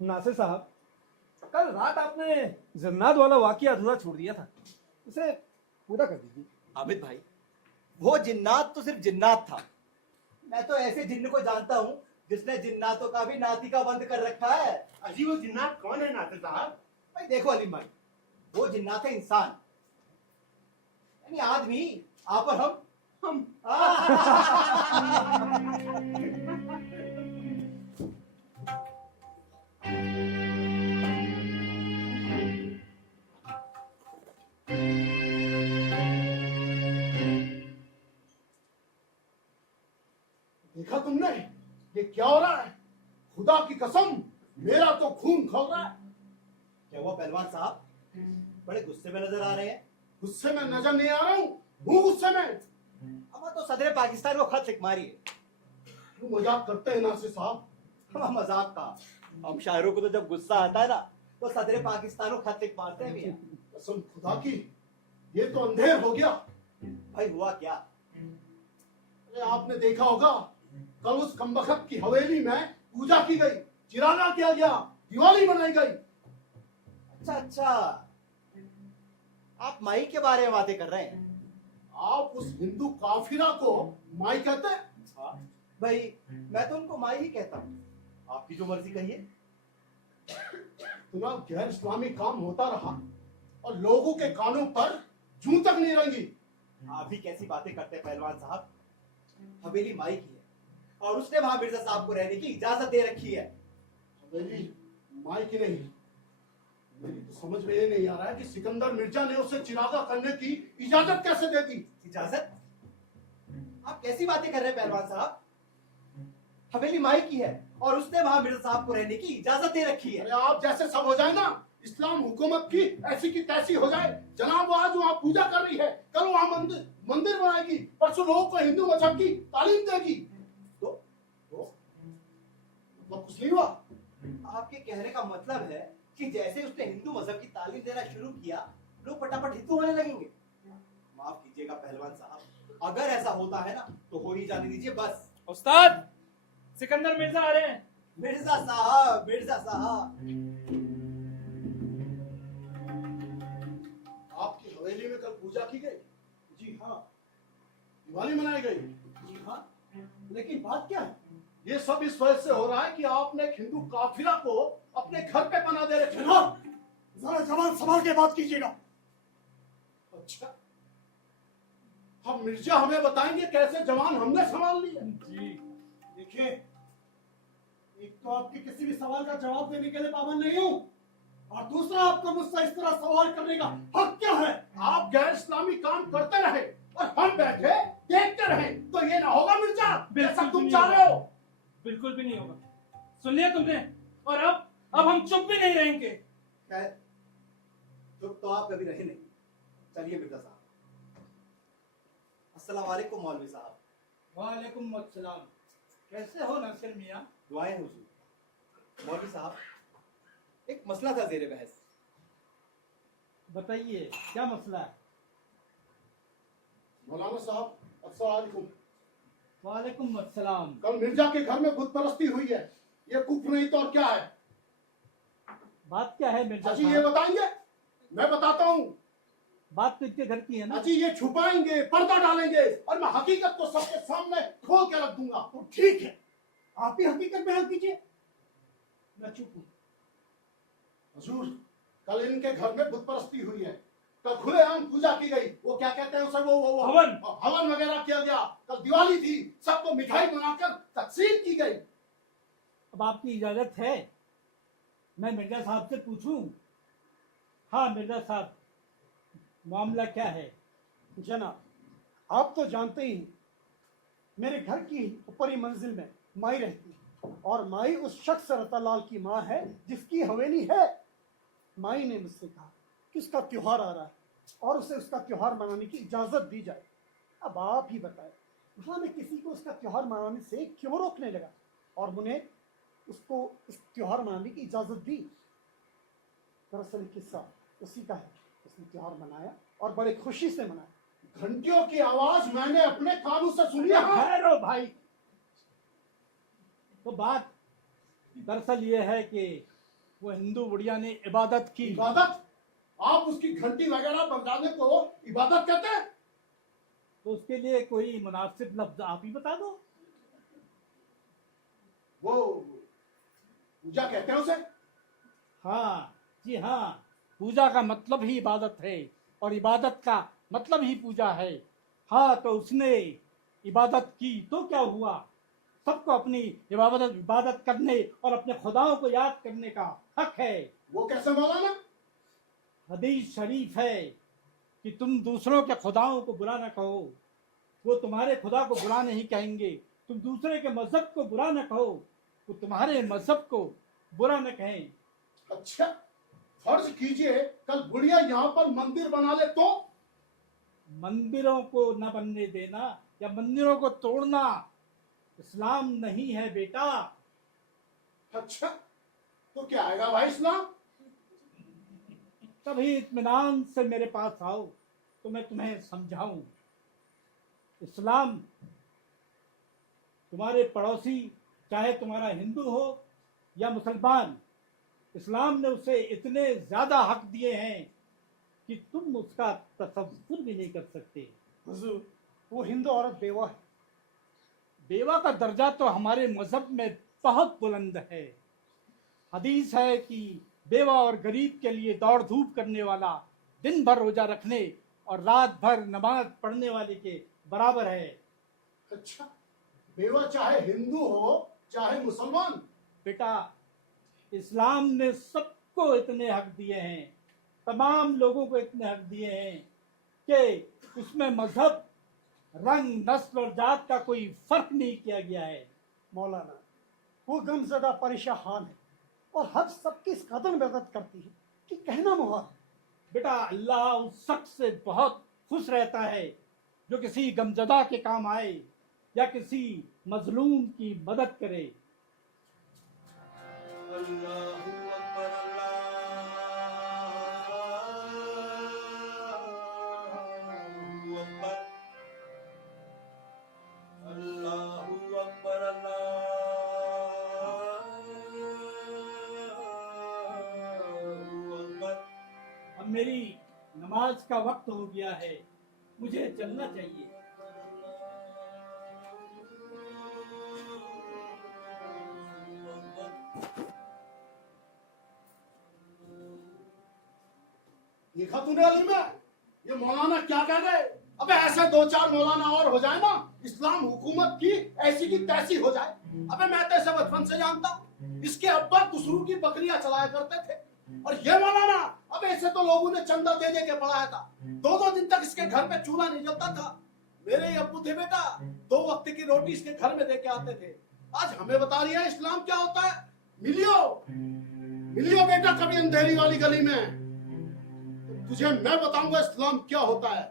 नासिर साहब, कल रात आपने जन्नात वाला वाकया अधूरा छोड़ दिया था, उसे पूरा कर दीजिए। आबिद भाई, वो जिन्नात तो सिर्फ जिन्नात था। मैं तो ऐसे जिन्न को जानता हूँ जिसने जिन्नातों का भी नातिका बंद कर रखा है। अजी वो जिन्नात कौन है नासिर साहब? भाई देखो अलीम भाई, वो जिन्नात है इंसान, यानी आदमी। आप और हम देखा तुमने ये क्या हो रहा है? खुदा की कसम मेरा तो खून खौल रहा है। क्या हुआ पहलवान साहब, बड़े गुस्से में नजर आ रहे हैं? गुस्से में नजर नहीं आ रहा हूँ, हूँ गुस्से में। अब तो सदर पाकिस्तान को खत लिख मारी है। क्यों मजाक करते हैं नासिर साहब? हम मजाक का, हम शायरों को तो जब गुस्सा आता है ना तो सदर पाकिस्तान को खत लिख मारते हैं भैया। कसम खुदा की, ये तो अंधेर हो गया। भाई हुआ क्या? अरे आपने देखा होगा कल उस कमबख्त की हवेली में पूजा की गई, चिरागा किया गया, दिवाली बनाई गई। अच्छा अच्छा, आप माई के बारे में बातें कर रहे हैं? आप उस हिंदू काफिरा को माई कहते हैं? भाई मैं तो उनको माई ही कहता हूँ, आपकी जो मर्जी कहिए। तुम्हारा गैर इस्लामी काम होता रहा और लोगों के कानों पर जूं तक नहीं रंगी। आप भी कैसी बातें करते हैं पहलवान साहब? हवेली माई की है और उसने वहां मिर्जा साहब को रहने की इजाजत दे रखी है। हवेली माई की नहीं। मेरी तो समझ में ये नहीं आ रहा है कि सिकंदर मिर्जा ने उसे चिरागा करने की इजाजत कैसे दे दी? इजाजत? आप कैसी बातें कर रहे हैं पहलवान साहब? हवेली माई की है और उसने वहां मिर्जा साहब को रहने की इजाजत दे रखी है। अरे आप जैसे सब हो जाए ना, इस्लाम हुकूमत की ऐसी की तैसी हो जाए। जनाब वो आज वहाँ पूजा कर रही है, कल वहाँ मंदिर बनाएगी, परसों लोगों को हिंदू मजहब की तालीम देगी। तो मतलब कुछ नहीं हुआ? आपके कहने का मतलब है कि जैसे उसने हिंदू मजहब की तालीम देना शुरू किया, लोग फटाफट हिंदू होने लगेंगे। माफ कीजिएगा पहलवान साहब, अगर ऐसा होता है ना तो हो ही जाने दीजिए बस। उस्ताद, सिकंदर मिर्जा आ रहे हैं। मिर्जा साहब, मिर्जा साहब। आपकी हवेली में कल पूजा की गई, जी हाँ, दिवाली मनाई गई। जी हाँ, लेकिन बात क्या है? ये सब इस वजह से हो रहा है कि आपने एक हिंदू काफिला को अपने घर पे पना दे रखे। जनाब, जरा जवान संभाल के बात कीजिएगा। अच्छा, हम मिर्जा हमें बताएंगे कैसे जवान हमने संभाल लिया। जी देखिए, एक तो आपके किसी भी सवाल का जवाब देने के लिए पाबंद नहीं हूँ, और दूसरा आपको मुझसे इस तरह सवाल करने का हक क्या है? आप गैर इस्लामी काम करते रहे और हम बैठे देखते रहे, तो ये ना होगा मिर्जा जैसा तुम चाह रहे हो। बिल्कुल भी नहीं होगा। सुन लिया तुमने? और अब हम चुप भी नहीं रहेंगे। खैर, चुप तो आप कभी रहे नहीं। चलिए मिर्जा साहब। अस्सलाम वालेकुम मौलवी साहब। वालेकुम अस्सलाम। कैसे हो नासिर मियाँ? दुआएं हुजूर। मौलवी साहब, एक मसला था ज़ेरे बहस। बताइए क्या मसला है? मौलाना साहब, अस्सलाम वालेकुम। वालेकुम अस्सलाम। कल मिर्जा के घर में बुत परस्ती हुई है, ये कुफ्र नहीं तो और क्या है? बात क्या है मिर्जा अजी ये साहब? बताएंगे? मैं बताता हूँ। बात तो इनके घर की है ना? अजी ये छुपाएंगे, पर्दा डालेंगे और मैं हकीकत को सबके सामने खोल के रख दूंगा। तो ठीक है, आप ही हकीकत बयान कीजिए, मैं चुप हूँ। हुजूर, कल इनके घर में बुत परस्ती हुई है, कल खुलेआम पूजा की गई। वो क्या कहते हैं उसे, वो हवन। हवन वगैरह किया गया। कल दिवाली थी, सबको मिठाई बनाकर तकसीम की गई। अब आपकी इजाजत है मैं मिर्जा साहब से पूछूं? हाँ मिर्जा साहब, मामला क्या है? जनाब, आप तो जानते ही हैं, मेरे घर की ऊपरी मंजिल में माई रहती है, और माई उस शख्स रतालाल की माँ है जिसकी हवेली है। माई ने मुझसे कहा कि उसका त्योहार आ रहा है और उसे उसका त्योहार मनाने की इजाज़त दी जाए। अब आप ही बताएं, हाँ मैं किसी को उसका त्योहार मनाने से क्यों रोकने लगा, और उन्हें उसको इस त्योहार मनाने की इजाज़त दी। दरअसल किस्सा उसी का है। उसने त्योहार मनाया और बड़े खुशी से मनाया। घंटियों की आवाज मैंने अपने कानों से सुनी है। ठहरो भाई। तो बात दरअसल ये है कि वो हिंदू बुढ़िया ने इबादत की। इबादत? आप उसकी घंटी वगैरह बजाने को इबादत कहते हैं? तो उसके लिए कोई मुनासिब लफ्ज आप ही बता दो। वो पूजा कहते हैं उसे। हाँ जी हाँ, पूजा का मतलब ही इबादत है और इबादत का मतलब ही पूजा है। हाँ तो उसने इबादत की तो क्या हुआ? सबको अपनी इबादत करने और अपने खुदाओं को याद करने का हक है। वो कैसे मौलाना? हदीस शरीफ है कि तुम दूसरों के खुदाओं को बुरा न कहो, वो तुम्हारे खुदा को बुरा नहीं कहेंगे। तुम दूसरे के मजहब को बुरा न कहो, वो तुम्हारे मजहब को बुरा न कहें। अच्छा, फर्ज कीजिए कल बुढ़िया यहाँ पर मंदिर बना ले तो? मंदिरों को न बनने देना या मंदिरों को तोड़ना इस्लाम नहीं है बेटा। अच्छा, तो क्या आएगा भाई इस्लाम? कभी इत्मीनान से मेरे पास आओ तो मैं तुम्हें समझाऊं। इस्लाम तुम्हारे पड़ोसी, चाहे तुम्हारा हिंदू हो या मुसलमान, इस्लाम ने उसे इतने ज्यादा हक दिए हैं कि तुम उसका तसव्वुर भी नहीं कर सकते। हुजूर, वो हिंदू औरत बेवा है। बेवा का दर्जा तो हमारे मजहब में बहुत बुलंद है। हदीस है कि बेवा और गरीब के लिए दौड़ धूप करने वाला दिन भर रोजा रखने और रात भर नमाज पढ़ने वाले के बराबर है। अच्छा, बेवा चाहे हिंदू हो चाहे मुसलमान? बेटा, इस्लाम ने सबको इतने हक दिए हैं, तमाम लोगों को इतने हक दिए हैं कि उसमें मजहब, रंग, नस्ल और जात का कोई फर्क नहीं किया गया है। मौलाना, वो गमजदा परेशान है और हद सबकी इस कदर मदद करती है कि कहना मुहाल है। बेटा, अल्लाह उस शख्स से बहुत खुश रहता है जो किसी गमजदा के काम आए या किसी मजलूम की मदद करे। अल्लाहू अकबर, अल्लाहू अकबर, अल्लाहू अकबर, अल्लाहू अकबर। अब मेरी नमाज का वक्त हो गया है, मुझे चलना चाहिए। देखा तूने अली में ये मौलाना क्या कह गए? अबे ऐसे दो चार मौलाना और हो जाए ना, इस्लाम हुकूमत की ऐसी की तैसी हो जाए। अबे मैं तो इसे बचपन से जानता हूँ, इसके अब्बा खुसरू की बकरियां चलाया करते थे। और ये मौलाना, अबे इसे तो लोगों ने चंदा दे दे के पढ़ाया था। दो दो दिन तक इसके घर पे चूल्हा नहीं जलता था। मेरे ही अब्बू थे बेटा, 2 वक्त की रोटी इसके घर में दे के आते थे। आज हमें बता रही है इस्लाम क्या होता है। मिलियो मिलियो बेटा कभी अंधेरी वाली गली में, तुझे मैं बताऊंगा इस्लाम क्या होता है।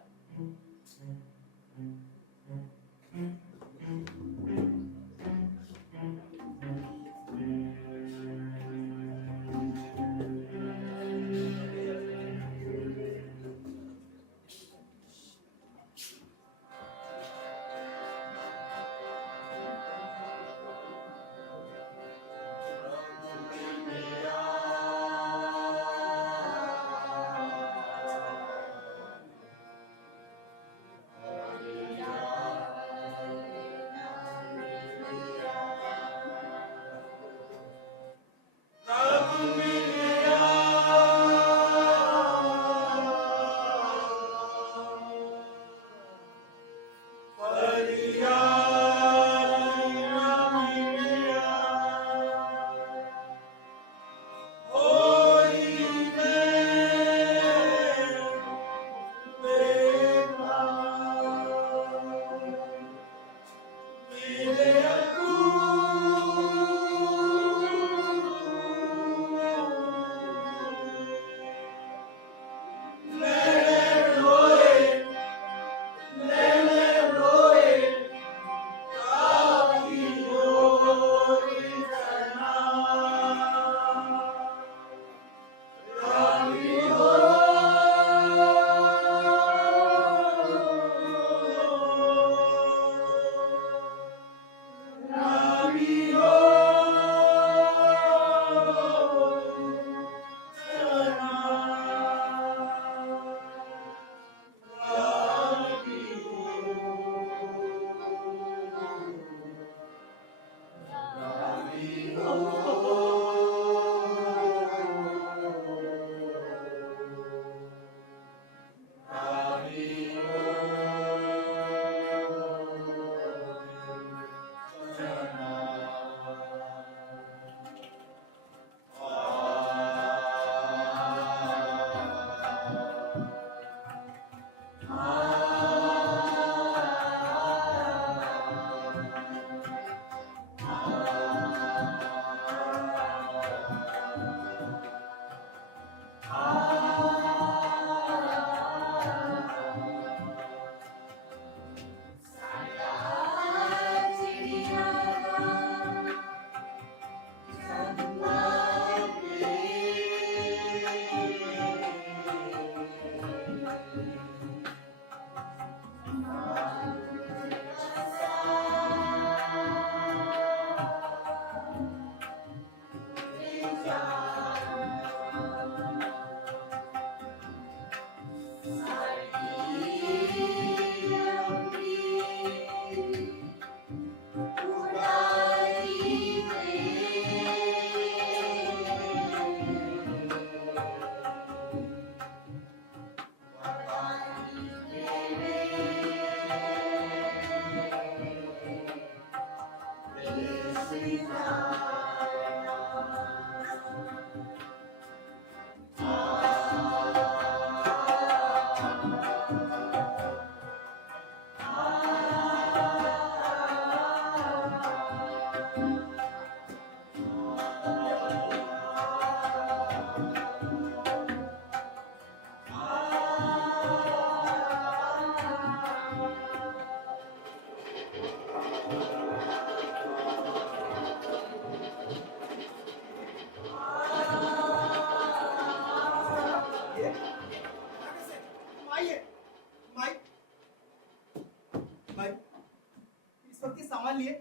सामान लिए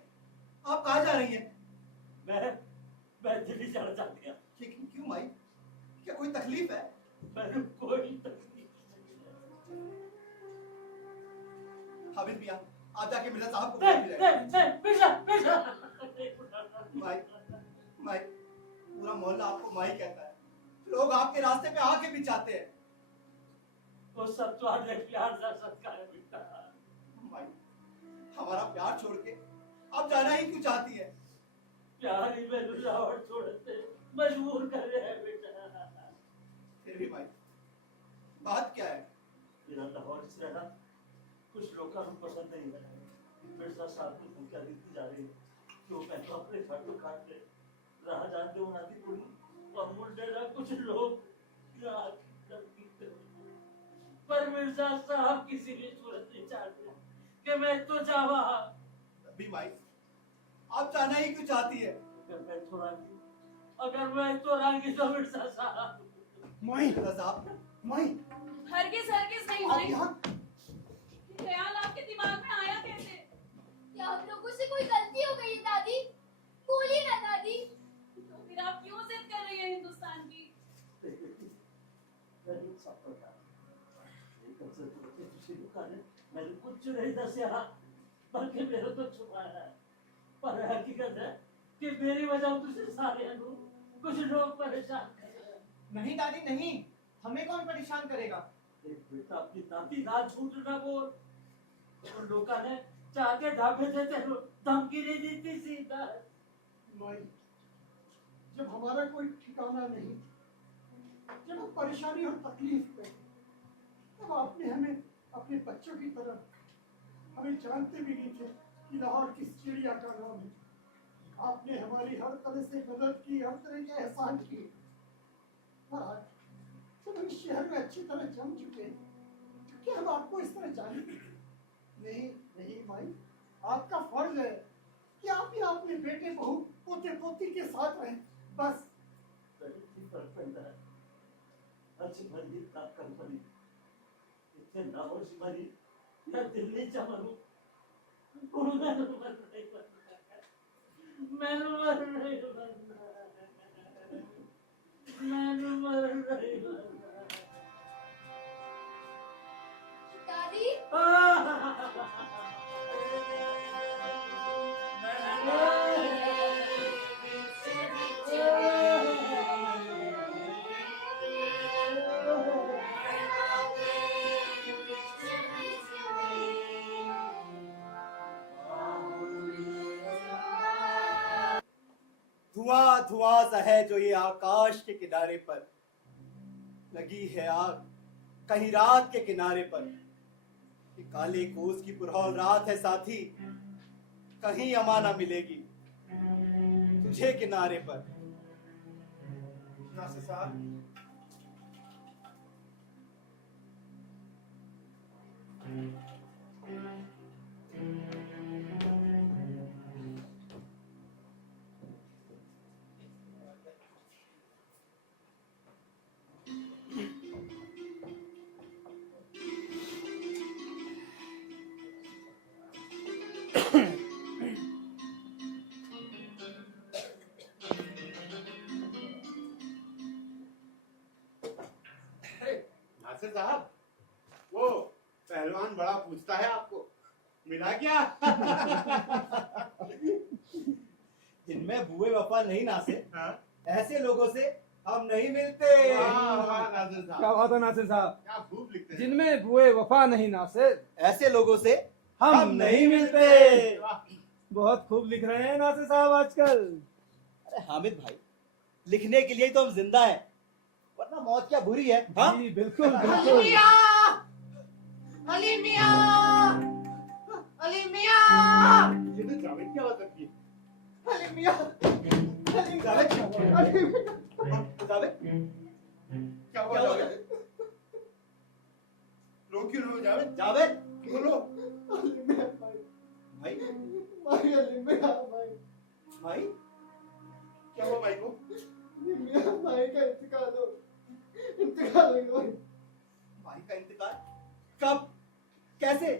आप कहाँ जा रही हैं? मैं दिल्ली जाना चाहती हूँ। लेकिन क्यों माई? क्या कोई तकलीफ है? मैंने कोई तकलीफ हामिद मियाँ, आप जाके मिर्जा साहब को नहीं, बुला के लाइए। माई, माई, पूरा मोहल्ला आपको माई कहता है। लोग आपके रास्ते पे आके भी चाहते हैं। वो सब तो आज प्यार सा सत्कार है बेटा। माई, हमारा प्यार छोड़ के आप जाना ही क्यों चाहती है? प्यार ही में रुलावट छोड़ते मजबूर कर रहे हैं बेटा। फिर भी माई, बात क्या है? मेरा लाहौर इस रहना कुछ लोगों को पसंद नहीं है। मिर्जा साहब की भूखा दी जा रही है तो मैं तो अपने घर को काट ले राह जानते हो नाती पूरी और मुंडे ना कुछ लोग पर मिर्जा साहब किसी भी सूरत नहीं चाहते कि मैं तो जावा। अभी माई, आप जाना ही क्यों चाहती है? अगर मैं तो रांगी तो मिर्जा साहब। माई, मिर्जा साहब, माई, हरगिज हरगिज नहीं आप माई। यहाँ ख्याल आपके दिमाग में आया कैसे? क्या हम लोगों से कोई गलती हो गई है दादी? बोलिए ना दादी। तो फिर आप क्यों जिद कर रही हैं हिंदुस्तान की? मैंने कुछ नहीं दसिया बल्कि मेरे तो छुपाया है पर हकीकत है कि मेरी वजह तुझे सारे कुछ लोग परेशान कर रहे हैं। नहीं दादी नहीं, हमें कौन परेशान करेगा? बेटा अपनी नाती ना झूठ ना बोल। उन लोगों ने चाहते ढाबे देते धमकी नहीं दी थी सीधा। माई, जब हमारा कोई ठिकाना नहीं, जब हम परेशानी और तकलीफ में, तब आपने हमें अपने बच्चों की तरह हमें जानते भी नहीं थे कि लाहौर किस चिड़िया का नाम है। आपने हमारी हर तरह से मदद की, हर तरह के एहसान किए। और आज जब हम इस शहर में अच्छी तरह जम चुके हैं, तो क्या हम आपको इस तरह जाने? नहीं नहीं माई, आपका फर्ज है कि आप ही अपने बेटे बहू पोते पोती के साथ रहें। बस अच्छी भली कंपनी इतने लाहौर से भली या दिल्ली चमरू दादी, धुआं धुआं सा है जो ये आकाश के किनारे पर लगी है आग, कहीं रात के किनारे पर। ये काले कोस की पुरहौल रात है साथी, कहीं अमाना मिलेगी तुझे किनारे पर। नासिर साहब, नासिर साहब, वो पहलवान बड़ा पूछता है आपको मिला क्या? इनमें बुए वफा नहीं नासिर, हाँ? ऐसे लोगों से हम नहीं मिलते। वाह, वाह, नासिर साहब, क्या बात है नासिर साहब, क्या खूब लिखते हैं। जिनमें बुए वफा नहीं नासिर, ऐसे लोगों से हम नहीं मिलते। वाह, बहुत खूब लिख रहे हैं नासिर साहब आजकल। अरे हामिद भाई, लिखने के लिए तो हम जिंदा हैं, वरना मौत क्या बुरी है। हाँ? जी बिल्कुल बिल्कुल। अली मियां, अली मियां, ये तो जावेद की आवाज लगती है। अली मियां, अली जावेद, जावेद, क्या हुआ जावेद? रो क्यों रहे हो जावेद? जावेद, बोलो। भाई, अली मियां भाई, भाई, क्या हुआ भाई को? मियां भाई का इंतकाल हो गया। भाई का इंतकाल कब, कैसे?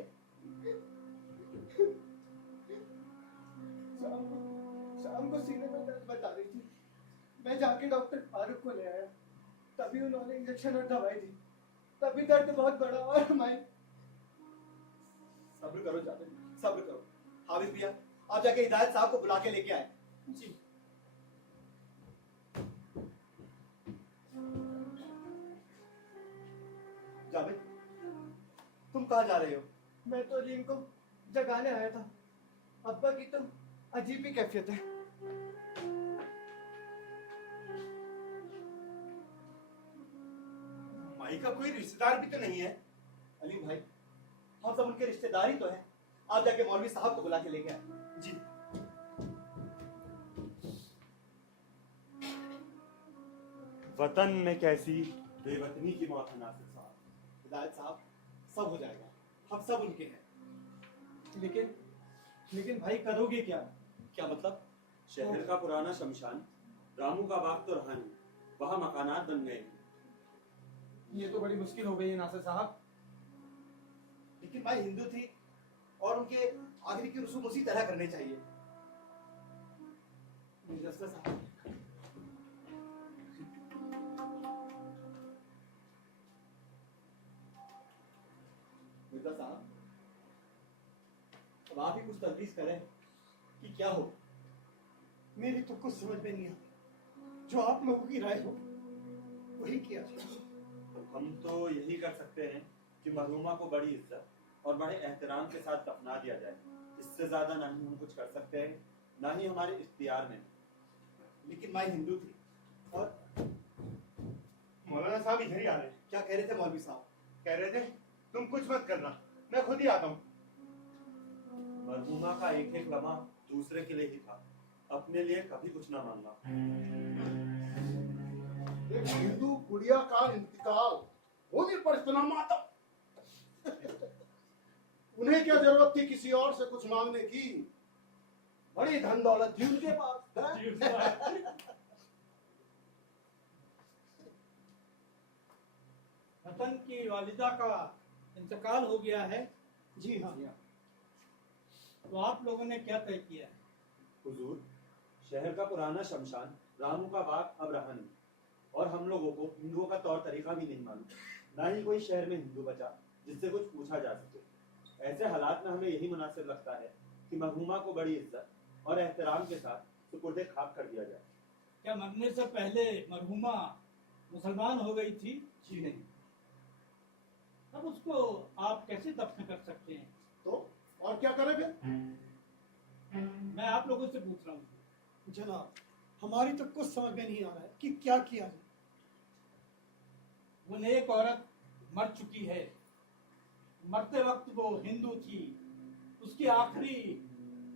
भी उन्होंने इंजेक्शन और दवाई दी, तभी दर्द बहुत बड़ा और माई। सब्र करो जावेद, सब्र करो। हाफिज भैया, आप जाके हिदायत साहब को बुला के लेके आए। जी। जावेद, तुम कहाँ जा रहे हो? मैं तो अलीम को जगाने आया था। अब्बा की तो अजीब ही कैफियत है। माई का कोई रिश्तेदार भी तो नहीं है। अलीम भाई, हम सब उनके रिश्तेदार ही तो हैं। आप जाके मौलवी साहब को बुला के लेके आए। जी। वतन में कैसी बेवतनी की मौत है नासिर साहब। हिदायत साहब, सब हो जाएगा, हम सब उनके हैं। लेकिन भाई करोगे क्या? क्या मतलब? शहर का पुराना शमशान, रामू का बाग तो रहा नहीं, वहाँ मकानात बन गए। ये तो बड़ी मुश्किल हो गई है नासिर साहब। लेकिन भाई हिंदू थी और उनके आखिरी की रसूम उसी तरह करने चाहिए। मिर्जा साहब, मिर्जा साहब, अब आप ही कुछ तजवीज करें कि क्या हो। मेरी तो कुछ समझ में नहीं आता। जो आप लोगों की राय हो वही किया जाए। तो हम तो यही कर सकते हैं कि मरहूमा को बड़ी इज्जत और बड़े एहतराम के साथ दफना दिया जाए। इससे ज्यादा ना ही हम कुछ कर सकते हैं, ना ही हमारे इख्तियार में। लेकिन माई हिंदू थी। और मौलाना साहब इधर ही आ रहे हैं। क्या कह रहे थे मौलवी साहब? कह रहे थे तुम कुछ मत करना, मैं खुद ही आता हूँ। मरहूमा का एक एक लम्हा दूसरे के लिए ही था, अपने लिए कभी कुछ ना मांगा। एक हिंदू गुड़िया का इंतकाल होने पर इतना मातम। उन्हें क्या जरूरत थी किसी और से कुछ मांगने की? बड़ी धन दौलत थी उनके पास। वतन की वालिदा का इंतकाल हो गया है। जी हाँ। तो आप लोगों ने क्या तय किया है? हुजूर, शहर का पुराना शमशान, रामू का बाग अब रहा नहीं, और हम लोगों को हिंदुओं का तौर तरीका भी नहीं मालूम, ना ही कोई शहर में हिंदू बचा जिससे कुछ पूछा जा सके। ऐसे हालात में हमें यही मुनासिब लगता है कि मरहूमा को बड़ी इज्जत और एहतराम के साथ सुपुर्दे खाक कर दिया जाए। क्या मरने से पहले मरहूमा मुसलमान हो गई थी? जी नहीं। अब उसको आप कैसे दफन कर सकते हैं? तो और क्या करेंगे? मैं आप लोगों से पूछ रहा हूँ। जनाब, हमारी तो कुछ समझ में नहीं आ रहा है कि क्या किया जाए। वो नेक औरत मर चुकी है, मरते वक्त वो हिंदू थी, उसकी आखिरी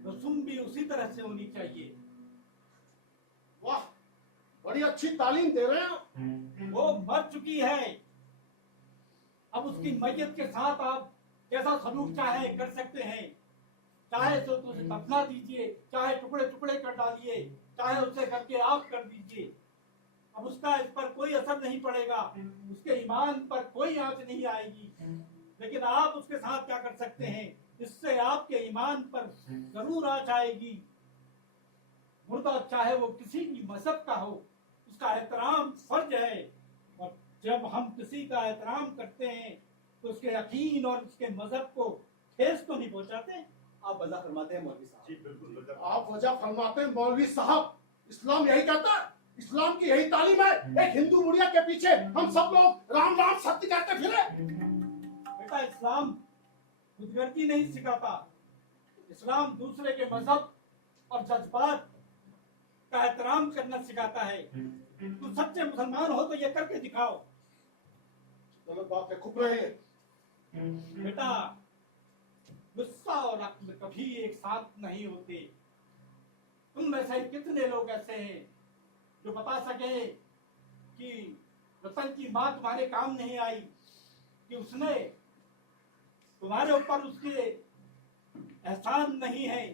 रस्म भी उसी तरह से होनी चाहिए। वाह, बड़ी अच्छी तालीम दे रहे हैं। वो मर चुकी है, अब उसकी मैयत के साथ आप कैसा सलूक चाहे कर सकते हैं। चाहे तो उसे दफना दीजिए, चाहे टुकड़े टुकड़े कर डालिए, चाहे उसे करके आग कर दीजिए। अब उसका इस पर कोई असर नहीं पड़ेगा, उसके ईमान पर कोई आंच नहीं आएगी। लेकिन आप उसके साथ क्या कर सकते हैं, इससे आपके ईमान पर जरूर आंच आएगी। मुर्दा चाहे वो किसी भी मजहब का हो, उसका एहतराम फर्ज है। और जब हम किसी का एहतराम करते हैं तो उसके यकीन और उसके मजहब को ठेस तो नहीं पहुंचाते। आप वजह फरमाते हैं मौलवी साहब। जी बिल्कुल। आप वजह फरमाते हैं मौलवी साहब। इस्लाम यही कहता है, इस्लाम की यही तालीम है। एक हिंदू बुढ़िया के पीछे हम सब लोग राम राम सत्य कहते फिरे। बेटा, इस्लाम खुदगर्जी नहीं सिखाता। इस्लाम दूसरे के मजहब और जज्बात का एहतराम करना सिखाता है। तुम सच्चे मुसलमान हो तो ये करके दिखाओ। गलत बात है, खुप रहे हैं। बेटा, गुस्सा और अक्ल कभी एक साथ नहीं होते। तुम में से कितने लोग ऐसे हैं जो बता सके कि वतन की माँ तुम्हारे काम नहीं आई, कि उसने तुम्हारे ऊपर उसके एहसान नहीं है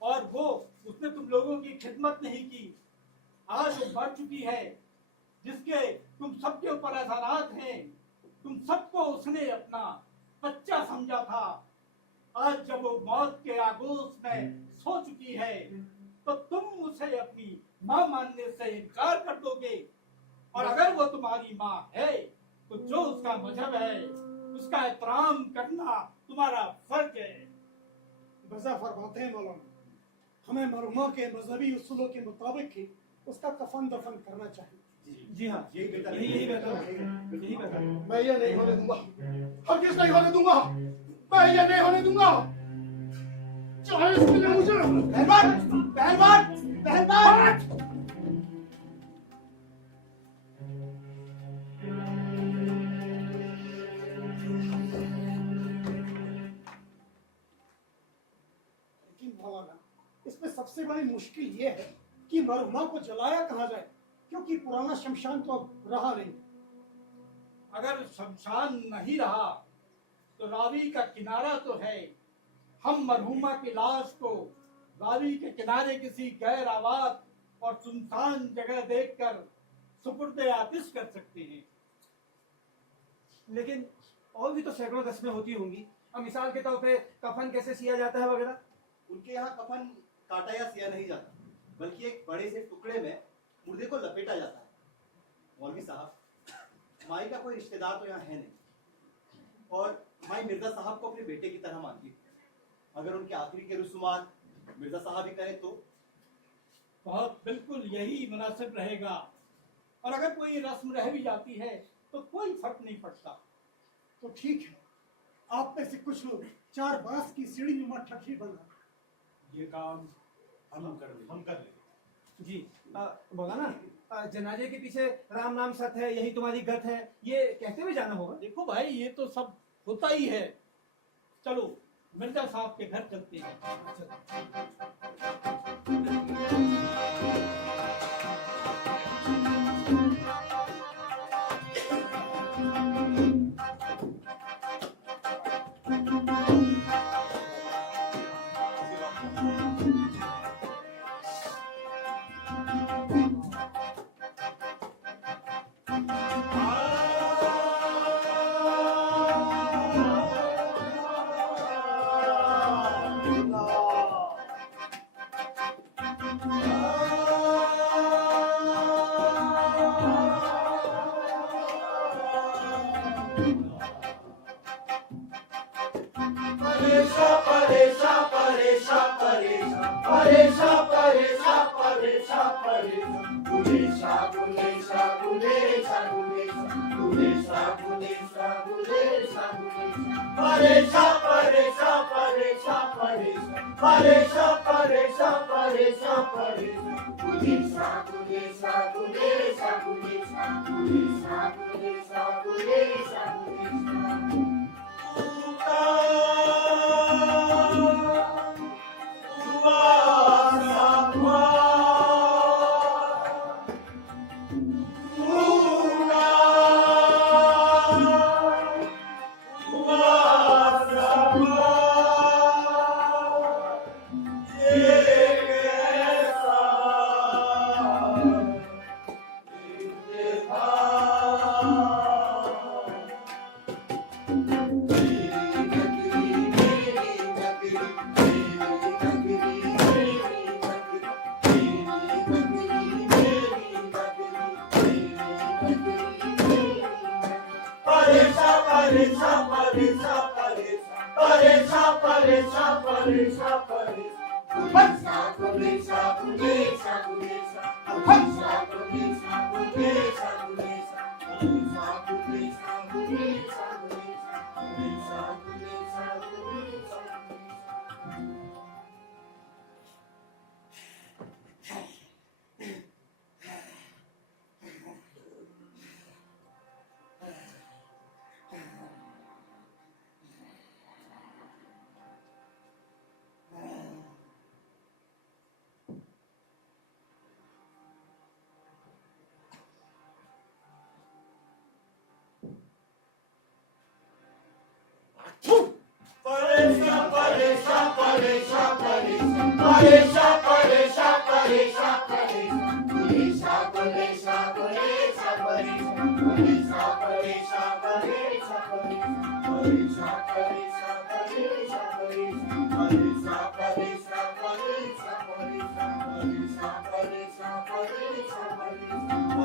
और वो उसने तुम लोगों की खिदमत नहीं की। आज वो मर चुकी है, जिसके तुम सबके ऊपर एहसानात हैं। तुम सबको उसने अपना बच्चा समझा था। आज जब वो मौत के आगोश में सो चुकी है तो तुम उसे अपनी मां मानने से इनकार कर दोगे और अगर वो तुम्हारी माँ है तो जो उसका मजहब है उसका एहतराम करना तुम्हारा फर्ज है। वजह फरमाते हैं मौलाना, हमें मरहुमा के मजहबी उसूलों के मुताबिक ही उसका कफन दफन करना चाहिए। जी हाँ, यही बेहतर यही यही बेहतर है, यही बेहतर है। मैं ये नहीं होने दूंगा, हरगिज़ नहीं होने दूंगा, मैं ये नहीं होने दूंगा, चाहे इसके लिए मुझे पहलवान पहलवान पहलवान लेकिन मौलाना, इसमें सबसे बड़ी मुश्किल ये है कि मरहुमा को जलाया कहाँ जाए, क्योंकि पुराना शमशान तो अब रहा नहीं। अगर शमशान नहीं रहा तो रावी का किनारा तो है। हम मरहुमा की लाश को रावी के किनारे किसी गैर आबाद और सुनसान जगह देखकर सुपुर्दे आतिश कर सकते हैं। लेकिन और भी तो सैकड़ों रस्में होती होंगी। अब मिसाल के तौर पे कफन कैसे सिया जाता है वगैरह। उनके यहाँ कफन काटा या सिया नहीं जाता, बल्कि एक बड़े से टुकड़े में मुर्दे को लपेटा जाता है। मौलवी साहब, माई का कोई रिश्तेदार तो यहाँ है नहीं और माई मिर्जा साहब को अपने बेटे की तरह मानती है। अगर उनके आखिरी के रसूमात मिर्जा साहब ही करें तो बहुत बिल्कुल यही मुनासिब रहेगा। और अगर कोई रस्म रह भी जाती है तो कोई फर्क नहीं पड़ता। तो ठीक है, आप में से कुछ लोग 4 बांस की सीढ़ी नुमा ठठी बना, ये काम हम कर लेंगे। जी बोला ना, जनाजे के पीछे राम नाम सत है, यही तुम्हारी गत है, ये कहते हुए जाना होगा। देखो भाई, ये तो सब होता ही है। चलो मिर्जा साहब के घर चलते हैं।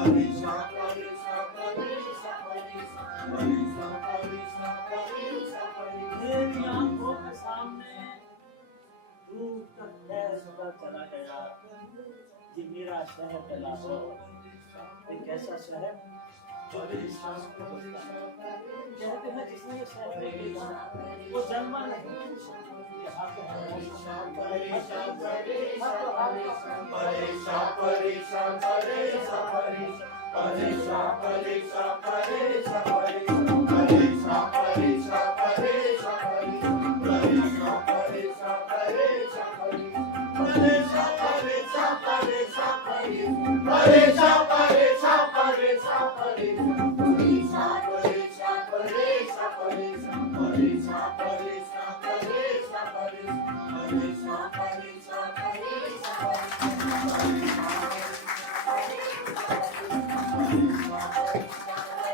Parisha, मेरी आंखों के सामने दूर तक फैलता चला गया कि मेरा शहर है लाहौर एक ऐसा शहर जो मेरी सांस को बसता है। कहते हैं जिसने ये शहर देखा वो जन्मा नहीं। यहाँ पे हर मौसम परेशान परेशान परेशान परेशान परेशान परेशान परेशान